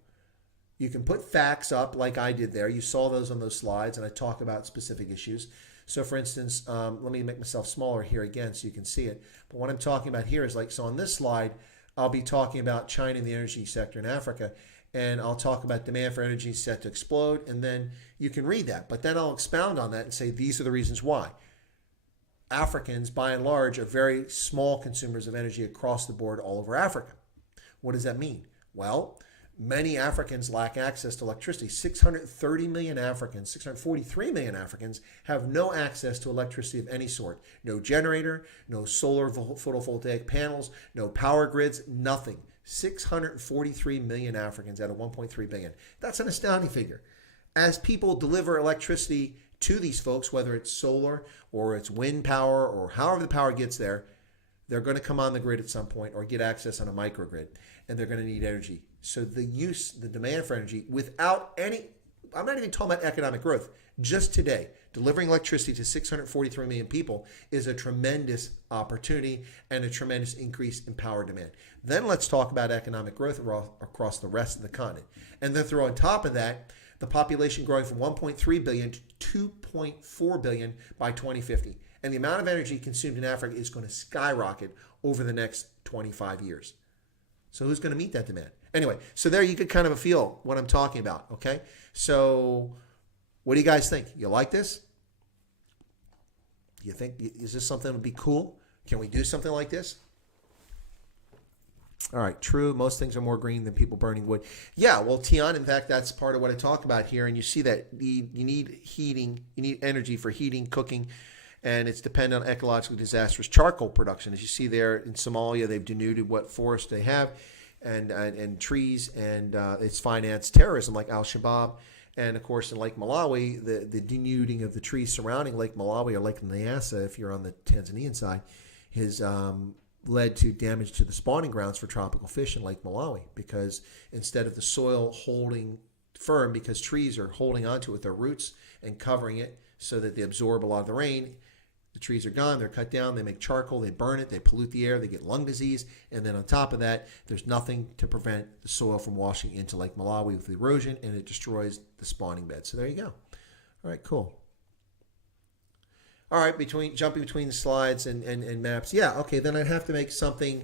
You can put facts up like I did there. You saw those on those slides, and I talk about specific issues. So for instance, let me make myself smaller here again so you can see it. But what I'm talking about here is so on this slide, I'll be talking about China and the energy sector in Africa, and I'll talk about demand for energy set to explode, and then you can read that. But then I'll expound on that and say these are the reasons why. Africans, by and large, are very small consumers of energy across the board all over Africa. What does that mean? Well, many Africans lack access to electricity. 630 million Africans, 643 million Africans have no access to electricity of any sort. No generator, no solar photovoltaic panels, no power grids, nothing. 643 million Africans out of 1.3 billion. That's an astounding figure. As people deliver electricity to these folks, whether it's solar or it's wind power or however the power gets there, they're going to come on the grid at some point or get access on a microgrid, and they're going to need energy. So the demand for energy without any, I'm not even talking about economic growth, just today, delivering electricity to 643 million people is a tremendous opportunity and a tremendous increase in power demand. Then let's talk about economic growth across the rest of the continent. And then throw on top of that, the population growing from 1.3 billion to 2.4 billion by 2050. And the amount of energy consumed in Africa is going to skyrocket over the next 25 years. So who's going to meet that demand? Anyway, so there you get kind of a feel what I'm talking about, okay? So what do you guys think? You like this? Do you think, is this something that would be cool? Can we do something like this? All right, true. Most things are more green than people burning wood. Yeah, well, Tian, in fact, that's part of what I talk about here. And you see that you need heating, you need energy for heating, cooking, and it's dependent on ecologically disastrous charcoal production. As you see there in Somalia, they've denuded what forest they have and trees, and it's financed terrorism like Al-Shabaab. And, of course, in Lake Malawi, the denuding of the trees surrounding Lake Malawi or Lake Nyasa, if you're on the Tanzanian side, has led to damage to the spawning grounds for tropical fish in Lake Malawi, because instead of the soil holding firm, because trees are holding onto it with their roots and covering it so that they absorb a lot of the rain, The trees are gone, they're cut down, they make charcoal, they burn it, they pollute the air, they get lung disease, and then on top of that, there's nothing to prevent the soil from washing into Lake Malawi with erosion, and it destroys the spawning bed. So there you go. All right, cool. All right, jumping between the slides and maps. Yeah, okay, then I'd have to make something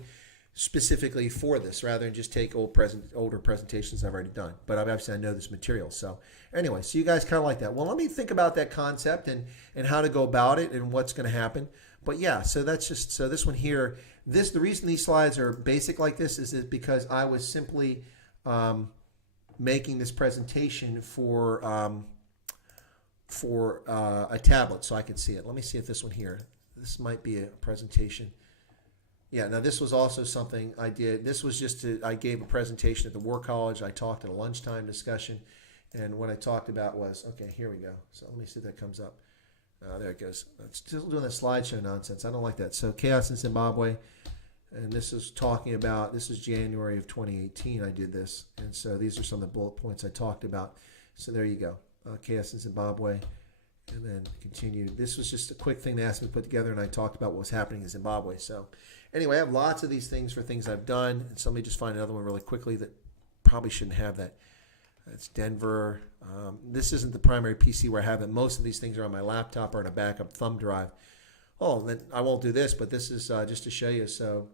specifically for this rather than just take older presentations I've already done. But obviously I know this material. So anyway, so you guys kind of like that. Well, let me think about that concept and how to go about it and what's going to happen. But yeah, so that's just, so this one here, the reason these slides are basic like this is because I was simply making this presentation for a tablet so I could see it. Let me see if this one here, this might be a presentation. Yeah, now this was also something I did. This was I gave a presentation at the War College. I talked at a lunchtime discussion, and what I talked about was, okay, here we go. So let me see if that comes up. There it goes. It's still doing that slideshow nonsense. I don't like that. So chaos in Zimbabwe, and this is January of 2018 I did this, and so these are some of the bullet points I talked about. So there you go. Chaos in Zimbabwe, and then continue. This was just a quick thing they asked me to put together, and I talked about what was happening in Zimbabwe. So anyway, I have lots of these things for things I've done. And so let me just find another one really quickly that probably shouldn't have that. That's Denver. This isn't the primary PC where I have it. Most of these things are on my laptop or on a backup thumb drive. Oh, then I won't do this, but this is just to show you. So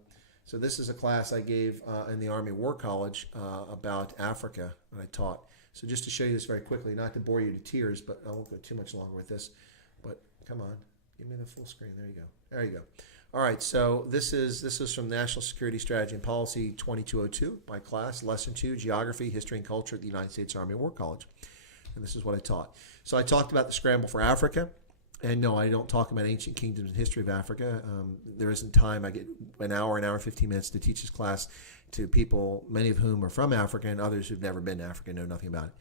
this is a class I gave in the Army War College about Africa that I taught. So just to show you this very quickly, not to bore you to tears, but I won't go too much longer with this. But come on, give me the full screen. There you go. There you go. All right, so this is from National Security Strategy and Policy 2202, my class, Lesson 2, Geography, History, and Culture at the United States Army War College. And this is what I taught. So I talked about the scramble for Africa. And no, I don't talk about ancient kingdoms and history of Africa. There isn't time. I get an hour and 15 minutes to teach this class to people, many of whom are from Africa and others who've never been to Africa, know nothing about it.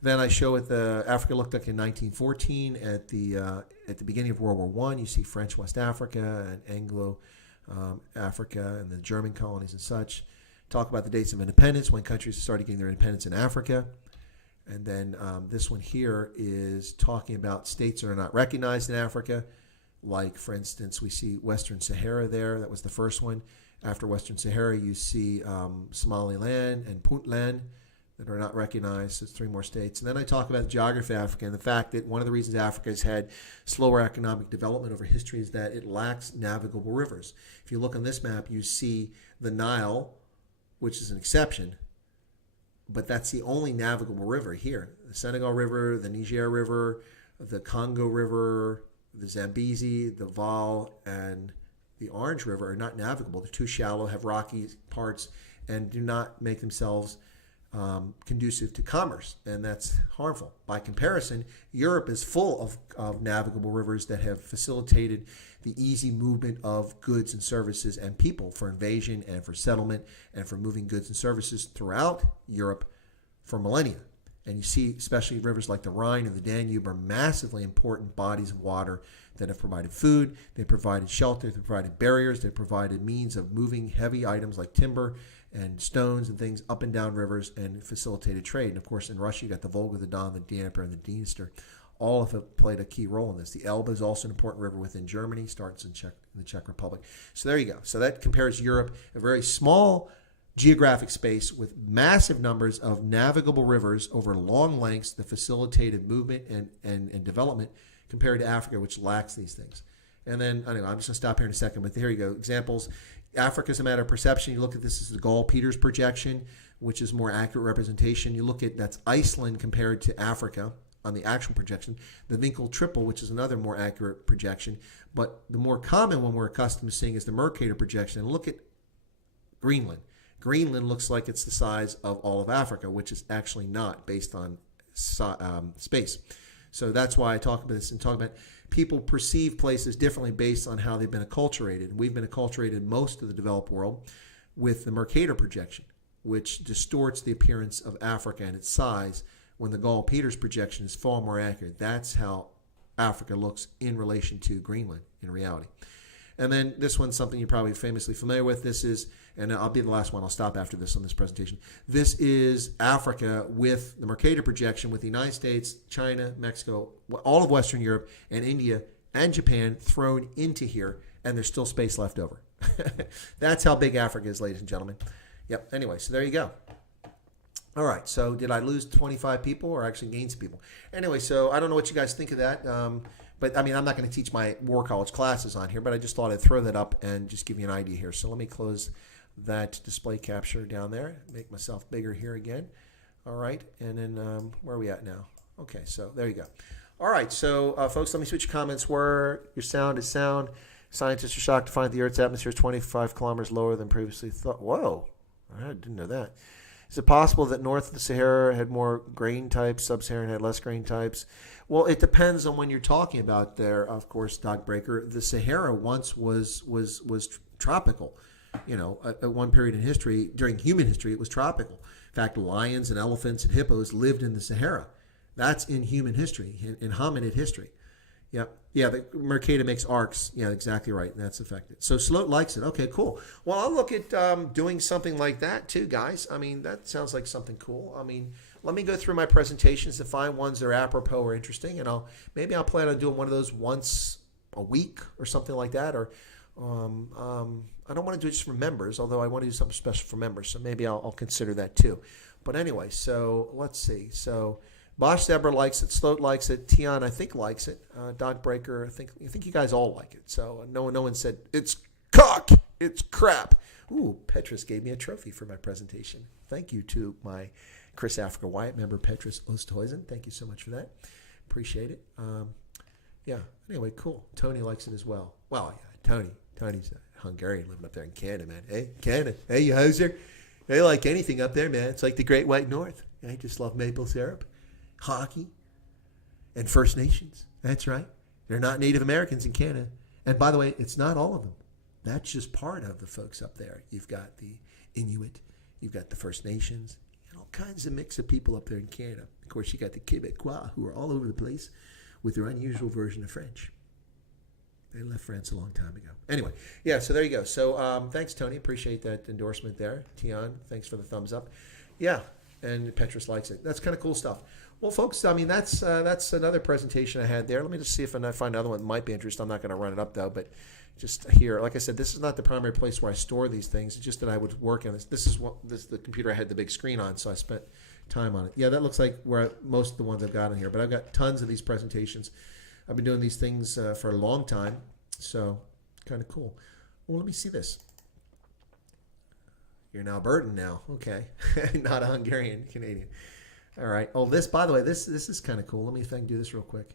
Then I show what Africa looked like in 1914 at the beginning of World War I. You see French West Africa and Anglo Africa and the German colonies and such. Talk about the dates of independence, when countries started getting their independence in Africa. And then this one here is talking about states that are not recognized in Africa. Like, for instance, we see Western Sahara there. That was the first one. After Western Sahara, you see Somaliland and Puntland that are not recognized. So it's 3 more states. And then I talk about the geography of Africa and the fact that one of the reasons Africa has had slower economic development over history is that it lacks navigable rivers. If you look on this map, you see the Nile, which is an exception, but that's the only navigable river here. The Senegal River, the Niger River, the Congo River, the Zambezi, the Vaal, and the Orange River are not navigable. They're too shallow, have rocky parts, and do not make themselves conducive to commerce, and that's harmful. By comparison, Europe is full of navigable rivers that have facilitated the easy movement of goods and services and people for invasion and for settlement and for moving goods and services throughout Europe for millennia. And you see, especially rivers like the Rhine and the Danube are massively important bodies of water that have provided food, they provided shelter, they provided barriers, they provided means of moving heavy items like timber and stones and things up and down rivers and facilitated trade. And of course, in Russia, you got the Volga, the Don, the Dnieper, and the Dniester. All of it played a key role in this. The Elbe is also an important river within Germany, starts in the Czech Republic. So there you go. So that compares Europe, a very small geographic space with massive numbers of navigable rivers over long lengths that facilitated movement and development, compared to Africa, which lacks these things. And then, anyway, I'm just going to stop here in a second, but here you go. Examples. Africa is a matter of perception. You look at this as the Gall-Peters projection, which is more accurate representation. You look at, that's Iceland compared to Africa on the actual projection. The Winkel-Triple, which is another more accurate projection. But the more common one we're accustomed to seeing is the Mercator projection. And look at Greenland. Greenland looks like it's the size of all of Africa, which is actually not based on space. So that's why I talk about this and talk about people perceive places differently based on how they've been acculturated. And we've been acculturated most of the developed world with the Mercator projection, which distorts the appearance of Africa and its size, when the Gall-Peters projection is far more accurate. That's how Africa looks in relation to Greenland in reality. And then this one's something you're probably famously familiar with. This is, and I'll be the last one, I'll stop after this on this presentation. This is Africa with the Mercator projection with the United States, China, Mexico, all of Western Europe, and India and Japan thrown into here, and there's still space left over. That's how big Africa is, ladies and gentlemen. Yep. Anyway, so there you go. All right. So did I lose 25 people or actually gain some people? Anyway, so I don't know what you guys think of that. But I mean, I'm not going to teach my War College classes on here, but I just thought I'd throw that up and just give you an idea here. So let me close that display capture down there. Make myself bigger here again. All right. And then where are we at now? Okay. So there you go. All right. So folks, let me see what your comments were. Your sound is sound. Scientists are shocked to find the Earth's atmosphere is 25 kilometers lower than previously thought. Whoa. I didn't know that. Is it possible that north of the Sahara had more grain types, sub-Saharan had less grain types? Well, it depends on when you're talking about there, of course, Doc Breaker. The Sahara once was tropical. You know, at one period in history, during human history, it was tropical. In fact, lions and elephants and hippos lived in the Sahara. That's in human history, in hominid history. Yeah, the Mercator makes arcs. Yeah, exactly right. And that's affected. So Sloat likes it. Okay, cool. Well, I'll look at doing something like that too, guys. I mean, that sounds like something cool. I mean, let me go through my presentations to find ones that are apropos or interesting, and maybe I'll plan on doing one of those once a week or something like that. Or I don't want to do it just for members, although I want to do something special for members. So maybe I'll consider that too. But anyway, so let's see. So Bosch Zebra likes it. Sloat likes it. Tian, I think, likes it. Doc Breaker, I think you guys all like it. So no one said, it's cock, it's crap. Ooh, Petrus gave me a trophy for my presentation. Thank you to my Chris Africa Wyatt member, Petrus Oosthuizen. Thank you so much for that. Appreciate it. Yeah, anyway, cool. Tony likes it as well. Well, yeah, Tony's a Hungarian living up there in Canada, man. Hey, Canada. Hey, you hoser. They like anything up there, man. It's like the Great White North. I just love maple syrup, hockey, and First Nations. That's right. They're not Native Americans in Canada. And by the way, it's not all of them. That's just part of the folks up there. You've got the Inuit. You've got the First Nations. And all kinds of mix of people up there in Canada. Of course, you got the Quebecois, who are all over the place with their unusual version of French. They left France a long time ago. Anyway, yeah, so there you go. So thanks, Tony. Appreciate that endorsement there. Tian, thanks for the thumbs up. Yeah, and Petrus likes it. That's kind of cool stuff. Well, folks, I mean, that's another presentation I had there. Let me just see if I find another one that might be interesting. I'm not going to run it up, though, but just here, like I said, this is not the primary place where I store these things. It's just that I would work on this. This is the computer I had the big screen on, so I spent time on it. Yeah, that looks like where most of the ones I've got in here, but I've got tons of these presentations. I've been doing these things for a long time, so kind of cool. Well, let me see this. You're now Burton now. Okay. Not a Hungarian, Canadian. All right. Oh, this, by the way, this is kind of cool. Let me see if I can do this real quick.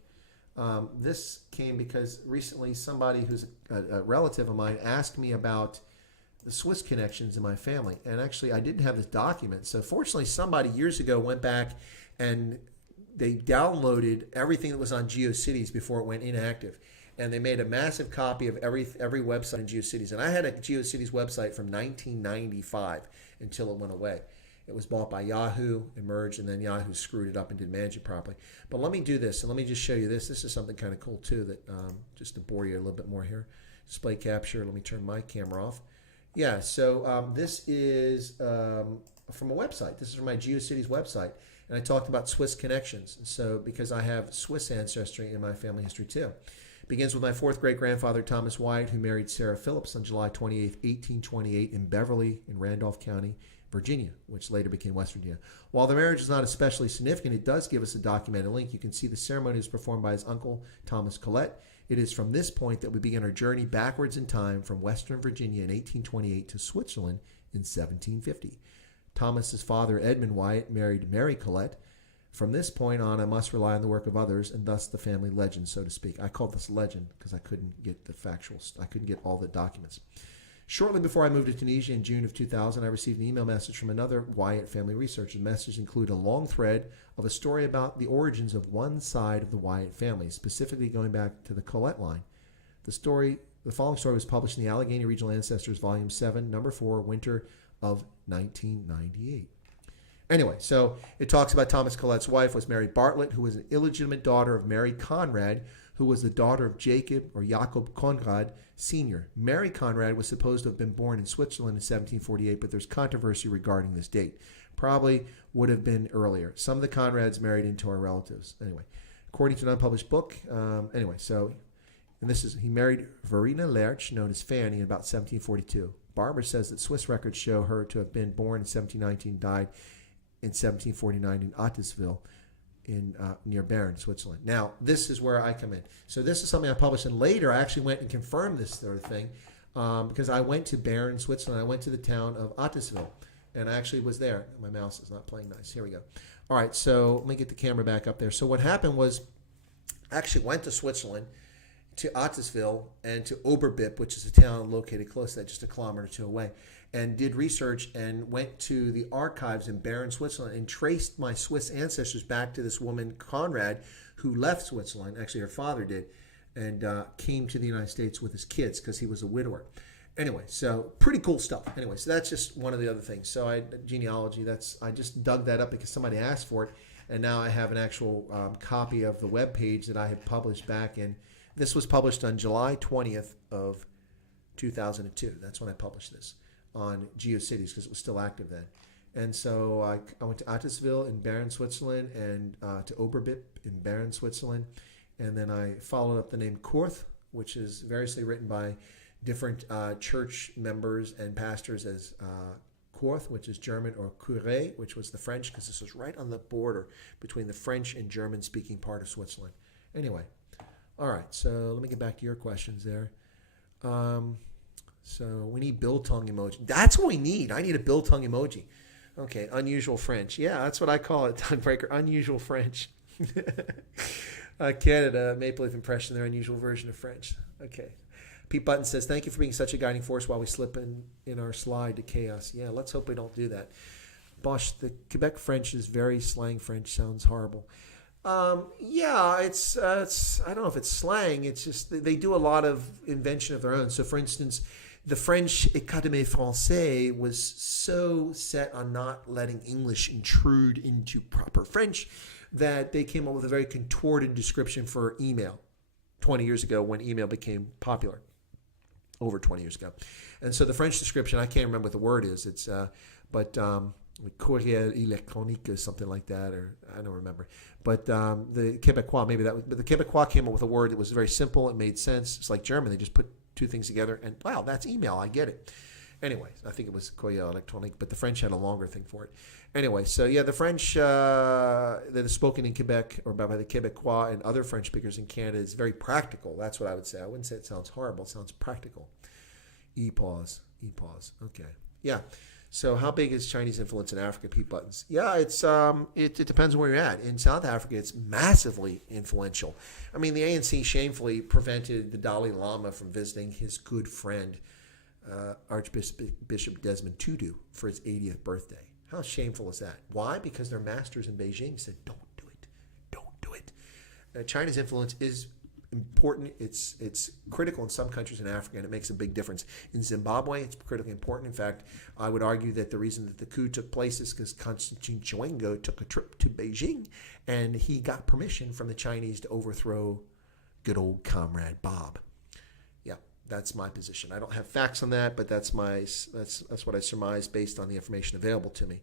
This came because recently somebody who's a relative of mine asked me about the Swiss connections in my family. And actually, I didn't have this document. So fortunately, somebody years ago went back and they downloaded everything that was on GeoCities before it went inactive. And they made a massive copy of every website in GeoCities. And I had a GeoCities website from 1995 until it went away. It was bought by Yahoo, it merged, and then Yahoo screwed it up and didn't manage it properly. But let me do this, and let me just show you this. This is something kind of cool, too, that just to bore you a little bit more here. Display capture. Let me turn my camera off. Yeah, so this is from a website. This is from my GeoCities website. And I talked about Swiss connections. So because I have Swiss ancestry in my family history, too. Begins with my fourth great-grandfather, Thomas Wyatt, who married Sarah Phillips on July 28, 1828 in Beverly in Randolph County, Virginia, which later became West Virginia. While the marriage is not especially significant, it does give us a documented link. You can see the ceremony was performed by his uncle, Thomas Collette. It is from this point that we begin our journey backwards in time from Western Virginia in 1828 to Switzerland in 1750. Thomas's father, Edmund Wyatt, married Mary Collette. From this point on, I must rely on the work of others, and thus the family legend, so to speak. I call this legend because I couldn't get the I couldn't get all the documents. Shortly before I moved to Tunisia in June of 2000, I received an email message from another Wyatt family researcher. The message included a long thread of a story about the origins of one side of the Wyatt family, specifically going back to the Collette line. The following story was published in the Allegheny Regional Ancestors, Volume 7, Number 4, Winter of 1998. Anyway, so it talks about Thomas Collette's wife was Mary Bartlett, who was an illegitimate daughter of Mary Conrad, who was the daughter of Jacob Conrad Sr. Mary Conrad was supposed to have been born in Switzerland in 1748, but there's controversy regarding this date. Probably would have been earlier. Some of the Conrads married into our relatives. Anyway, according to an unpublished book. So And he married Verena Lerch, known as Fanny, in about 1742. Barbara says that Swiss records show her to have been born in 1719, died in 1749 in Ottisville, near Bern, Switzerland. Now, this is where I come in. So this is something I published, and later I actually went and confirmed this sort of thing because I went to Bern, Switzerland. I went to the town of Ottisville, and I actually was there. My mouse is not playing nice. Here we go. All right, so let me get the camera back up there. So what happened was I actually went to Switzerland, to Ottisville and to Oberbip, which is a town located close to that, just a kilometer or two away, and did research and went to the archives in Bern, Switzerland, and traced my Swiss ancestors back to this woman, Conrad, who left Switzerland. Actually, her father did, and came to the United States with his kids because he was a widower. Anyway, so pretty cool stuff. Anyway, so that's just one of the other things. So genealogy, I just dug that up because somebody asked for it, and now I have an actual copy of the web page that I had published back in. This was published on July 20th of 2002. That's when I published this on GeoCities because it was still active then. And so I went to Ottisville in Bern, Switzerland, and to Oberbip in Bern, Switzerland. And then I followed up the name Kurth, which is variously written by different church members and pastors as Kurth, which is German, or Curé, which was the French, because this was right on the border between the French and German-speaking part of Switzerland. Anyway. All right, so let me get back to your questions there. So we need biltong emoji. That's what we need. I need a biltong emoji. Okay, unusual French. Yeah, that's what I call it, Tonebreaker, unusual French. Canada, Maple Leaf Impression, their unusual version of French. Okay. Pete Button says, thank you for being such a guiding force while we slip in our slide to chaos. Yeah, let's hope we don't do that. Bosh, the Quebec French is very slang French. Sounds horrible. Yeah, it's I don't know if it's slang. It's just they do a lot of invention of their own. So, for instance, the French Académie Française was so set on not letting English intrude into proper French that they came up with a very contorted description for email 20 years ago when email became popular, over 20 years ago. And so the French description, I can't remember what the word is. It's courriel électronique or something like that, or I don't remember. But the Quebecois, but the Quebecois came up with a word that was very simple. It made sense. It's like German. They just put two things together, and wow, that's email. I get it. Anyway, I think it was courriel électronique, but the French had a longer thing for it. Anyway, so yeah, the French that is spoken in Quebec or by the Quebecois and other French speakers in Canada is very practical. That's what I would say. I wouldn't say it sounds horrible. It sounds practical. E-pause. Okay. Yeah. So how big is Chinese influence in Africa, Pete Buttons? Yeah, it depends on where you're at. In South Africa, it's massively influential. I mean, the ANC shamefully prevented the Dalai Lama from visiting his good friend, Archbishop Desmond Tutu, for his 80th birthday. How shameful is that? Why? Because their masters in Beijing said, don't do it. Don't do it. China's influence is important. It's critical in some countries in Africa, and it makes a big difference. In Zimbabwe, it's critically important. In fact, I would argue that the reason that the coup took place is because Constantine Chiwenga took a trip to Beijing, and he got permission from the Chinese to overthrow good old Comrade Bob. Yeah, that's my position. I don't have facts on that, but that's what I surmise based on the information available to me.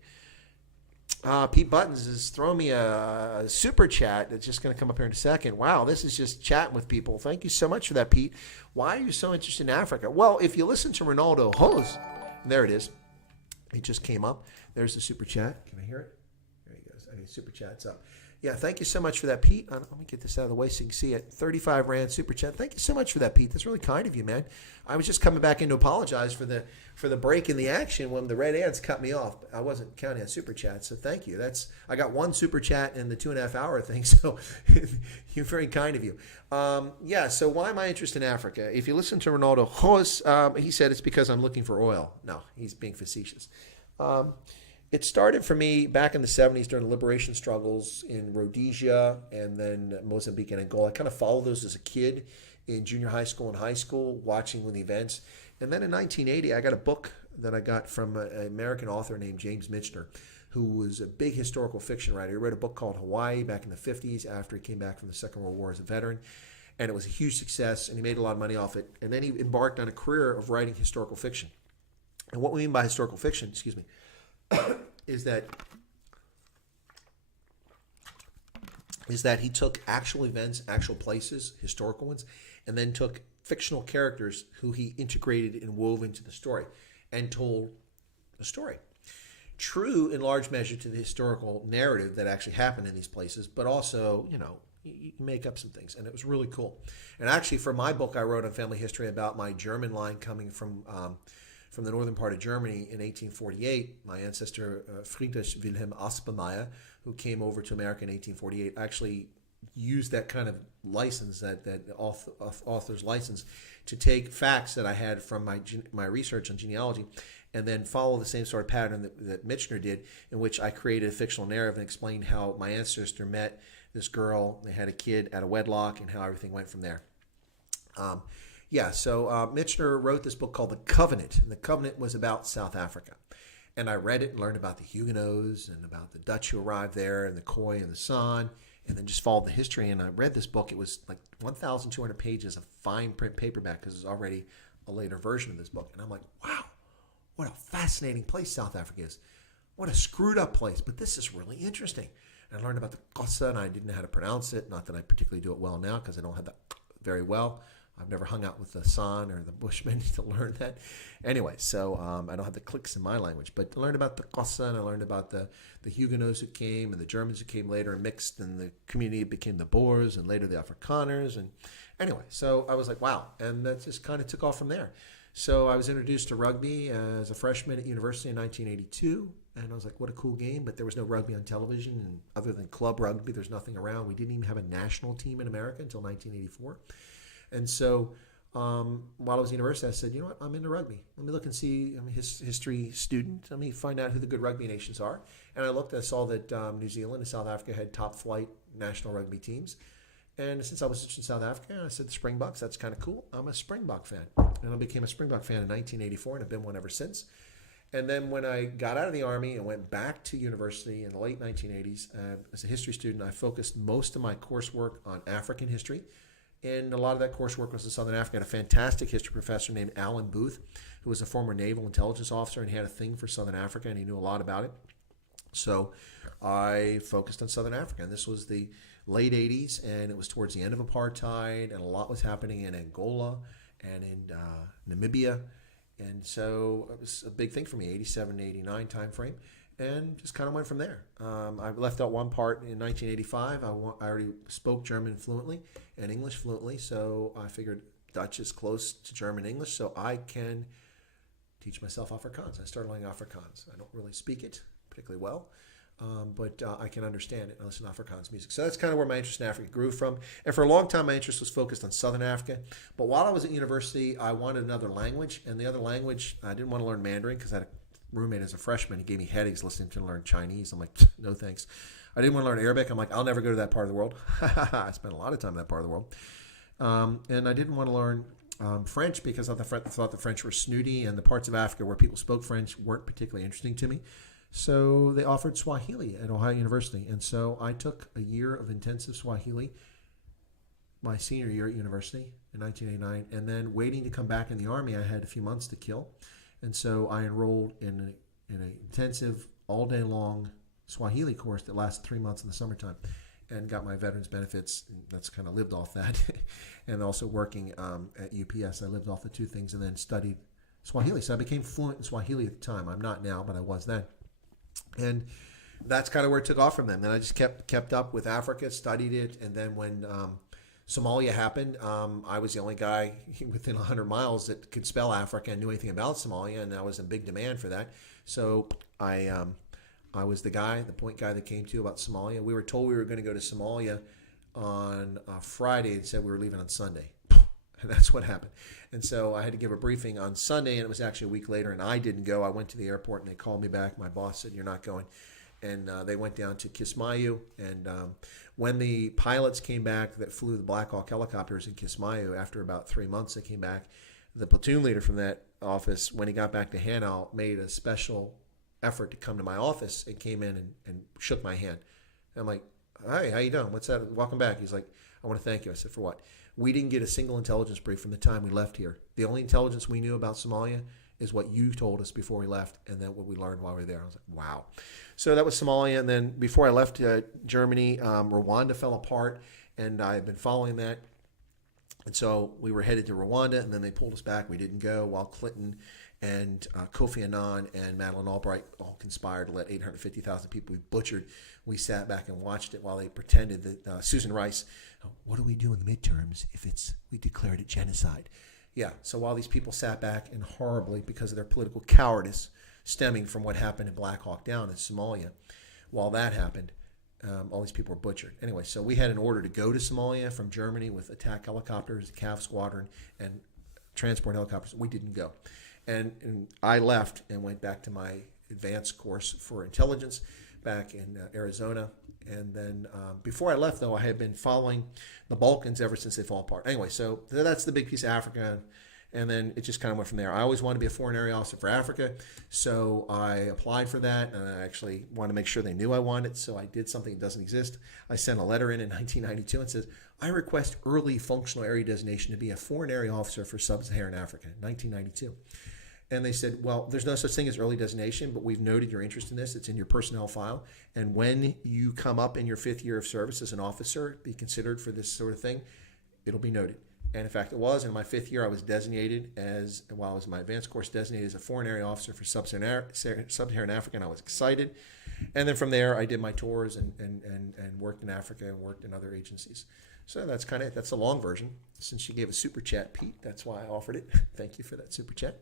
Pete Buttons is throwing me a super chat that's just going to come up here in a second. Wow, this is just chatting with people. Thank you so much for that, Pete. Why are you so interested in Africa? Well, if you listen to Ronaldo Hose, there it is. It just came up. There's the super chat. Can I hear it? There he goes. Okay, super chat's up. Yeah, thank you so much for that, Pete. Let me get this out of the way so you can see it. 35 Rand super chat. Thank you so much for that, Pete. That's really kind of you, man. I was just coming back in to apologize for the break in the action when the red ants cut me off. I wasn't counting on super chat, so thank you. I got one super chat in the 2.5 hour thing, so you're very kind of you. Yeah, so why am I interested in Africa? If you listen to Ronaldo Hos, he said it's because I'm looking for oil. No, he's being facetious. It started for me back in the 70s during the liberation struggles in Rhodesia and then Mozambique and Angola. I kind of followed those as a kid in junior high school and high school, watching the events. And then in 1980, I got a book that I got from an American author named James Michener, who was a big historical fiction writer. He wrote a book called Hawaii back in the 50s after he came back from the Second World War as a veteran. And it was a huge success, and he made a lot of money off it. And then he embarked on a career of writing historical fiction. And what we mean by historical fiction, is that is that he took actual events, actual places, historical ones, and then took fictional characters who he integrated and wove into the story and told a story. True in large measure to the historical narrative that actually happened in these places, but also, you make up some things, and it was really cool. And actually, for my book, I wrote on family history about my German line coming from the northern part of Germany in 1848. My ancestor Friedrich Wilhelm Aspermeyer, who came over to America in 1848, actually used that kind of license, that author's license, to take facts that I had from my research on genealogy, and then follow the same sort of pattern that Michener did, in which I created a fictional narrative and explained how my ancestor met this girl, they had a kid at a wedlock, and how everything went from there. So Michener wrote this book called The Covenant, and The Covenant was about South Africa. And I read it and learned about the Huguenots and about the Dutch who arrived there and the Khoi and the San, and then just followed the history. And I read this book. It was like 1,200 pages of fine print paperback, because it's already a later version of this book. And I'm like, wow, what a fascinating place South Africa is. What a screwed up place, but this is really interesting. And I learned about the Xhosa, and I didn't know how to pronounce it. Not that I particularly do it well now, because I don't have that very well. I've never hung out with the San or the Bushmen to learn that. Anyway, so I don't have the clicks in my language. But I learned about the Xhosa, and I learned about the Huguenots who came, and the Germans who came later and mixed, and the community became the Boers, and later the Afrikaners. And anyway, so I was like, wow. And that just kind of took off from there. So I was introduced to rugby as a freshman at university in 1982. And I was like, what a cool game. But there was no rugby on television. And other than club rugby, there's nothing around. We didn't even have a national team in America until 1984. And so while I was at university, I said, you know what, I'm into rugby. Let me look and see. I'm a history student. Let me find out who the good rugby nations are. And I looked, I saw that New Zealand and South Africa had top flight national rugby teams. And since I was in South Africa, I said, the Springboks, that's kind of cool. I'm a Springbok fan. And I became a Springbok fan in 1984, and I've been one ever since. And then when I got out of the Army and went back to university in the late 1980s, as a history student, I focused most of my coursework on African history. And a lot of that coursework was in Southern Africa. I had a fantastic history professor named Alan Booth, who was a former naval intelligence officer, and he had a thing for Southern Africa, and he knew a lot about it. So I focused on Southern Africa, and this was the late 80s, and it was towards the end of apartheid, and a lot was happening in Angola and in Namibia. And so it was a big thing for me, 87, 89 time frame, and just kind of went from there. I left out one part in 1985. I already spoke German fluently and English fluently, so I figured Dutch is close to German English, so I can teach myself Afrikaans. I started learning Afrikaans. I don't really speak it particularly well, but I can understand it and listen to Afrikaans music. So that's kind of where my interest in Africa grew from. And for a long time, my interest was focused on Southern Africa. But while I was at university, I wanted another language. And the other language, I didn't want to learn Mandarin because I had a roommate as a freshman. He gave me headaches listening to him learn Chinese. I'm like, no thanks. I didn't want to learn Arabic. I'm like, I'll never go to that part of the world. I spent a lot of time in that part of the world. And I didn't want to learn French because I thought the French were snooty, and the parts of Africa where people spoke French weren't particularly interesting to me. So they offered Swahili at Ohio University. And so I took a year of intensive Swahili my senior year at university in 1989. And then waiting to come back in the Army, I had a few months to kill. And so I enrolled in an intensive all-day long Swahili course that lasted 3 months in the summertime, and got my veterans benefits. That's kind of lived off that. And also working at UPS, I lived off the two things, and then studied Swahili. So I became fluent in Swahili at the time. I'm not now, but I was then. And that's kind of where it took off from then. Then I just kept up with Africa, studied it, and then when Somalia happened, I was the only guy within 100 miles that could spell Africa and knew anything about Somalia, and I was in big demand for that. So I was the point guy that came to about Somalia. We were told we were going to go to Somalia on Friday and said we were leaving on Sunday. And that's what happened. And so I had to give a briefing on Sunday, and it was actually a week later, and I didn't go. I went to the airport, and they called me back. My boss said, you're not going. And they went down to Kismayu. And when the pilots came back that flew the Black Hawk helicopters in Kismayu, after about 3 months they came back, the platoon leader from that office, when he got back to Hanau, made a special effort to come to my office and came in and shook my hand. And I'm like, hi, how you doing? What's that? Welcome back. He's like, I want to thank you. I said, for what? We didn't get a single intelligence brief from the time we left here. The only intelligence we knew about Somalia is what you told us before we left, and then what we learned while we were there. I was like, wow. So that was Somalia, and then before I left Germany, Rwanda fell apart, and I had been following that. And so we were headed to Rwanda, and then they pulled us back. We didn't go while Clinton and Kofi Annan and Madeleine Albright all conspired to let 850,000 people be butchered. We sat back and watched it while they pretended that Susan Rice, what do we do in the midterms if we declared it genocide? Yeah, so while these people sat back and horribly, because of their political cowardice stemming from what happened in Black Hawk Down in Somalia, while that happened, all these people were butchered. Anyway, so we had an order to go to Somalia from Germany with attack helicopters, a CAV squadron, and transport helicopters. We didn't go. And I left and went back to my advanced course for intelligence back in Arizona. And then before I left, though, I had been following the Balkans ever since they fall apart. Anyway, so that's the big piece of Africa. And then it just kind of went from there. I always wanted to be a foreign area officer for Africa, so I applied for that, and I actually wanted to make sure they knew I wanted it, so I did something that doesn't exist. I sent a letter in 1992 and says, I request early functional area designation to be a foreign area officer for sub-Saharan Africa, 1992. And they said, well, there's no such thing as early designation, but we've noted your interest in this. It's in your personnel file. And when you come up in your 5th year of service as an officer, be considered for this sort of thing, it'll be noted. And in fact, it was. In my 5th year, I was designated as, while I was in my advanced course, designated as a foreign area officer for sub-Saharan Africa, and I was excited. And then from there, I did my tours and worked in Africa and worked in other agencies. So that's kind of it. That's the long version. Since you gave a super chat, Pete, that's why I offered it. Thank you for that super chat.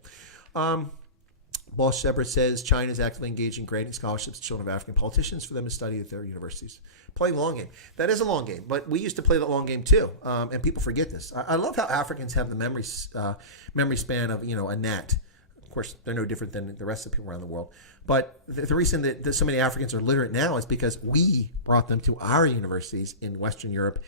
Boss Shepard says China is actively engaged in granting scholarships to children of African politicians for them to study at their universities. Play long game. That is a long game, but we used to play that long game too, and people forget this. I love how Africans have the memory span of a gnat. Of course, they're no different than the rest of the people around the world. But the reason that so many Africans are literate now is because we brought them to our universities in Western Europe,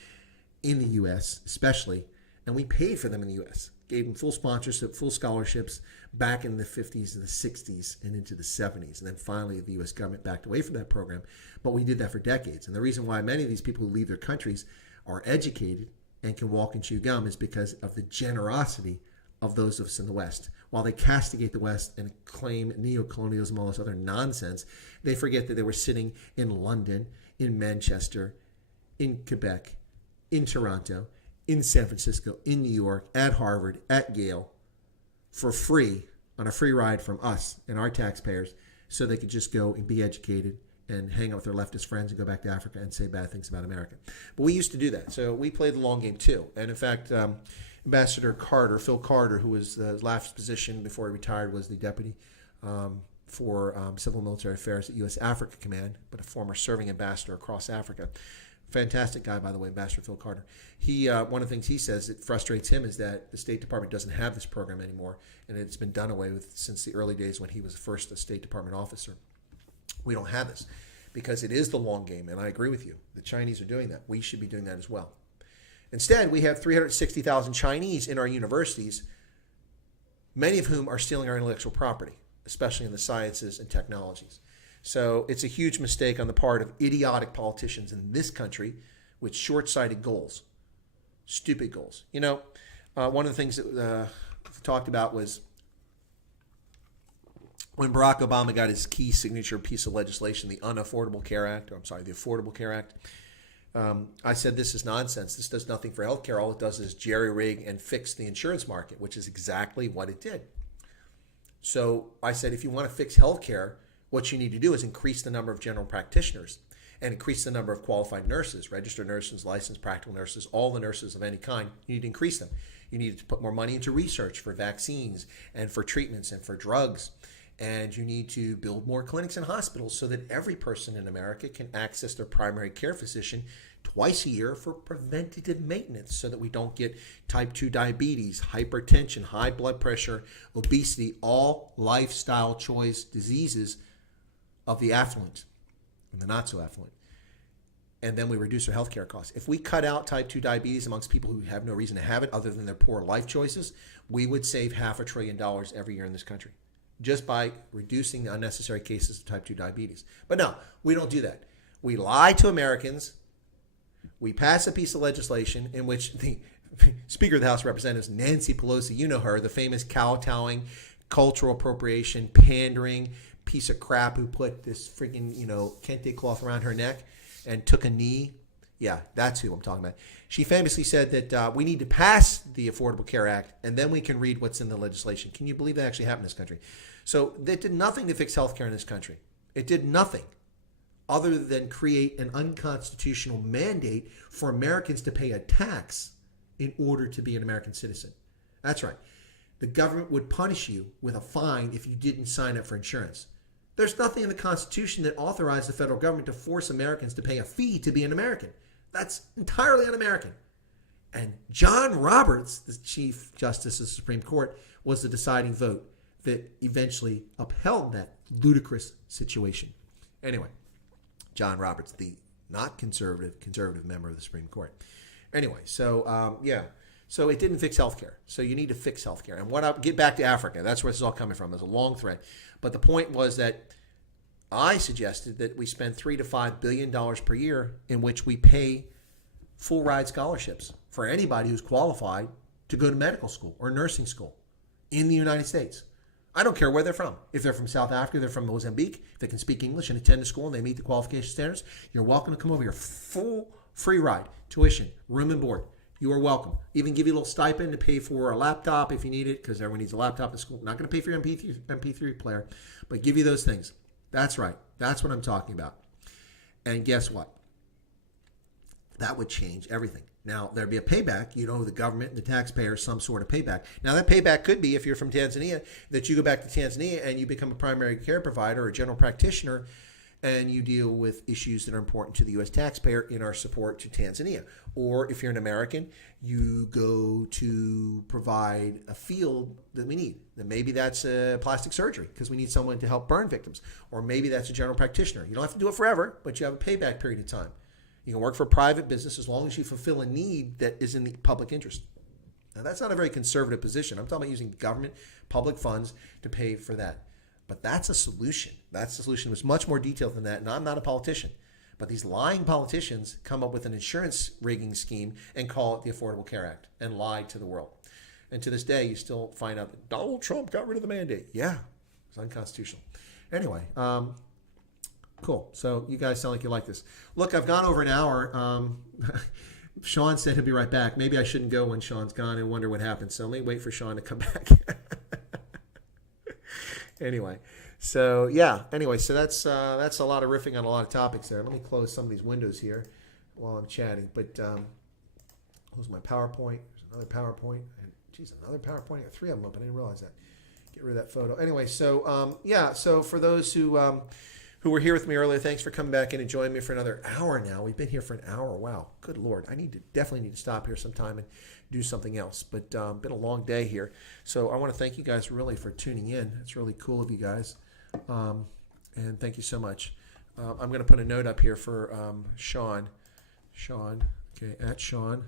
in the U.S. especially, and we paid for them in the U.S. Gave them full sponsorship, full scholarships back in the 50s and the 60s and into the 70s. And then finally, the U.S. government backed away from that program. But we did that for decades. And the reason why many of these people who leave their countries are educated and can walk and chew gum is because of the generosity of those of us in the West. While they castigate the West and claim neocolonialism, all this other nonsense, they forget that they were sitting in London, in Manchester, in Quebec, in Toronto, in San Francisco, in New York, at Harvard, at Yale, for free, on a free ride from us and our taxpayers, so they could just go and be educated and hang out with their leftist friends and go back to Africa and say bad things about America. But we used to do that. So we played the long game too. And in fact, Ambassador Carter, Phil Carter, who was the last position before he retired, was the deputy for civil and military affairs at U.S. Africa Command, but a former serving ambassador across Africa. Fantastic guy, by the way, Ambassador Phil Carter. He one of the things he says that frustrates him is that the State Department doesn't have this program anymore, and it's been done away with since the early days when he was first a State Department officer. We don't have this because it is the long game, and I agree with you. The Chinese are doing that. We should be doing that as well. Instead, we have 360,000 Chinese in our universities, many of whom are stealing our intellectual property, especially in the sciences and technologies. So it's a huge mistake on the part of idiotic politicians in this country with short-sighted goals, stupid goals. One of the things that talked about was when Barack Obama got his key signature piece of legislation, the Affordable Care Act. I said, this is nonsense. This does nothing for healthcare. All it does is jerry-rig and fix the insurance market, which is exactly what it did. So I said, if you want to fix healthcare, what you need to do is increase the number of general practitioners and increase the number of qualified nurses, registered nurses, licensed practical nurses, all the nurses of any kind. You need to increase them. You need to put more money into research for vaccines and for treatments and for drugs. And you need to build more clinics and hospitals so that every person in America can access their primary care physician twice a year for preventative maintenance so that we don't get type 2 diabetes, hypertension, high blood pressure, obesity, all lifestyle choice diseases of the affluent and the not so affluent. And then we reduce our healthcare costs. If we cut out type 2 diabetes amongst people who have no reason to have it other than their poor life choices, we would save $500 billion every year in this country just by reducing the unnecessary cases of type 2 diabetes. But no, we don't do that. We lie to Americans. We pass a piece of legislation in which the Speaker of the House of Representatives, Nancy Pelosi, you know her, the famous kowtowing, cultural appropriation, pandering piece of crap who put this freaking, kente cloth around her neck and took a knee. Yeah, that's who I'm talking about. She famously said that we need to pass the Affordable Care Act and then we can read what's in the legislation. Can you believe that actually happened in this country? So it did nothing to fix healthcare in this country. It did nothing other than create an unconstitutional mandate for Americans to pay a tax in order to be an American citizen. That's right. The government would punish you with a fine if you didn't sign up for insurance. There's nothing in the Constitution that authorized the federal government to force Americans to pay a fee to be an American. That's entirely un-American. And John Roberts, the Chief Justice of the Supreme Court, was the deciding vote that eventually upheld that ludicrous situation. Anyway, John Roberts, the not conservative member of the Supreme Court. Anyway, so so it didn't fix healthcare. So you need to fix healthcare. And get back to Africa. That's where this is all coming from. There's a long thread. But the point was that I suggested that we spend $3 to $5 billion per year in which we pay full ride scholarships for anybody who's qualified to go to medical school or nursing school in the United States. I don't care where they're from. If they're from South Africa, they're from Mozambique, if they can speak English and attend a school and they meet the qualification standards, you're welcome to come over here. Full free ride, tuition, room and board. You are welcome. Even give you a little stipend to pay for a laptop if you need it, because everyone needs a laptop in school. Not going to pay for your MP3 player, but give you those things. That's right. That's what I'm talking about. And guess what? That would change everything. Now, there'd be a payback. You know, the government, the taxpayer, some sort of payback. Now, that payback could be, if you're from Tanzania, that you go back to Tanzania and you become a primary care provider or a general practitioner, and you deal with issues that are important to the U.S. taxpayer in our support to Tanzania. Or if you're an American, you go to provide a field that we need. Then maybe that's plastic surgery because we need someone to help burn victims. Or maybe that's a general practitioner. You don't have to do it forever, but you have a payback period of time. You can work for a private business as long as you fulfill a need that is in the public interest. Now, that's not a very conservative position. I'm talking about using government, public funds to pay for that. But that's a solution. That's the solution. It's much more detailed than that. And I'm not a politician. But these lying politicians come up with an insurance rigging scheme and call it the Affordable Care Act and lie to the world. And to this day, you still find out that Donald Trump got rid of the mandate. Yeah, it's unconstitutional. Anyway, cool. So you guys sound like you like this. Look, I've gone over an hour. Sean said he'll be right back. Maybe I shouldn't go when Sean's gone and wonder what happened. So let me wait for Sean to come back. Anyway, so that's a lot of riffing on a lot of topics there. Let me close some of these windows here while I'm chatting. But close my PowerPoint. There's another PowerPoint. And geez, another PowerPoint. I got 3 of them up. I didn't realize that. Get rid of that photo. Anyway, so so for those who were here with me earlier, thanks for coming back in and joining me for another hour now. We've been here for an hour. Wow, good Lord. I definitely need to stop here sometime and do something else. But been a long day here. So I want to thank you guys really for tuning in. It's really cool of you guys. And thank you so much. I'm going to put a note up here for Sean. Sean, okay, at Sean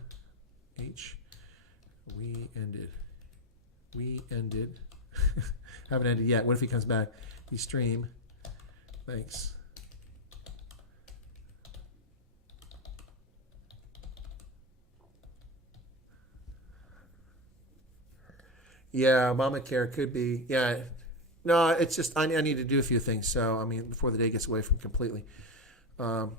H. We ended. Haven't ended yet. What if he comes back? He stream. Thanks. Yeah, Obamacare could be. Yeah. No, it's just I need to do a few things. So, I mean, before the day gets away from completely. You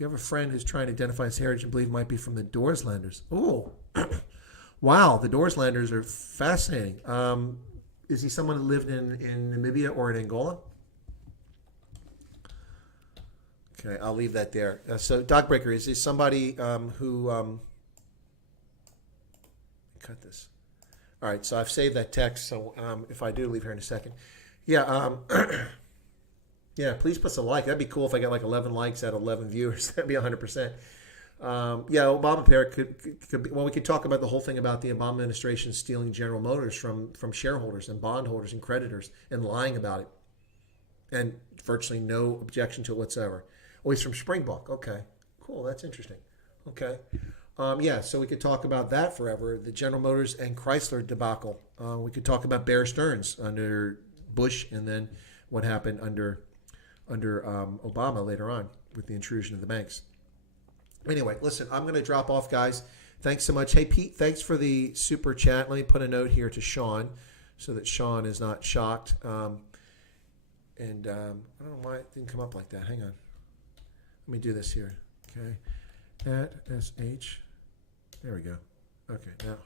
have a friend who's trying to identify his heritage and believe might be from the Doorslanders. Oh, wow. The Doorslanders are fascinating. Is he someone who lived in Namibia or in Angola? Okay, I'll leave that there. So, Dogbreaker, is this somebody who... cut this. All right, so I've saved that text, so if I do leave here in a second. Yeah, yeah, please put some like. That'd be cool if I got like 11 likes out of 11 viewers. That'd be 100%. Yeah, Obamacare could be, well, we could talk about the whole thing about the Obama administration stealing General Motors from shareholders and bondholders and creditors and lying about it. And virtually no objection to it whatsoever. Oh, he's from Springbok. Okay, cool. That's interesting. Okay. Yeah, so we could talk about that forever. The General Motors and Chrysler debacle. We could talk about Bear Stearns under Bush and then what happened under Obama later on with the intrusion of the banks. Anyway, listen, I'm going to drop off, guys. Thanks so much. Hey, Pete, thanks for the super chat. Let me put a note here to Sean so that Sean is not shocked. I don't know why it didn't come up like that. Hang on. Let me do this here. Okay. @SH. There we go. Okay, now.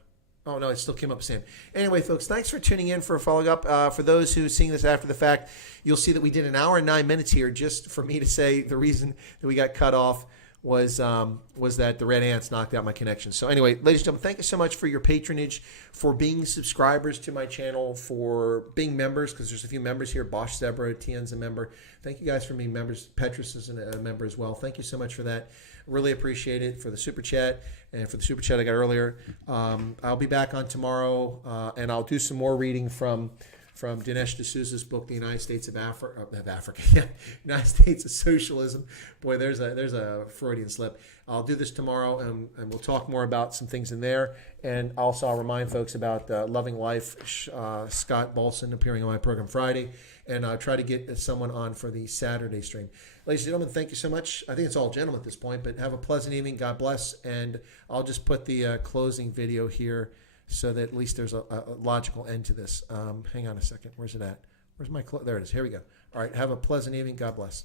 Oh, no, it still came up the same. Anyway, folks, thanks for tuning in for a follow-up. For those who are seeing this after the fact, you'll see that we did an hour and 9 minutes here just for me to say the reason that we got cut off was that the red ants knocked out my connection. So anyway, ladies and gentlemen, thank you so much for your patronage, for being subscribers to my channel, for being members, because there's a few members here. Bosch Zebra, Tien's a member. Thank you guys for being members. Petrus is a member as well. Thank you so much for that. Really appreciate it, for the super chat and for the super chat I got earlier. I'll be back on tomorrow, and I'll do some more reading from Dinesh D'Souza's book, The United States of Africa. Yeah, United States of Socialism. Boy, there's a Freudian slip. I'll do this tomorrow, and we'll talk more about some things in there. And also, I'll remind folks about Loving Life, Scott Bolson appearing on my program Friday, and I'll try to get someone on for the Saturday stream. Ladies and gentlemen, thank you so much. I think it's all gentlemen at this point, but have a pleasant evening. God bless. And I'll just put the closing video here, so that at least there's a logical end to this. Hang on a second. Where's it at? Where's my there it is. Here we go. All right. Have a pleasant evening. God bless.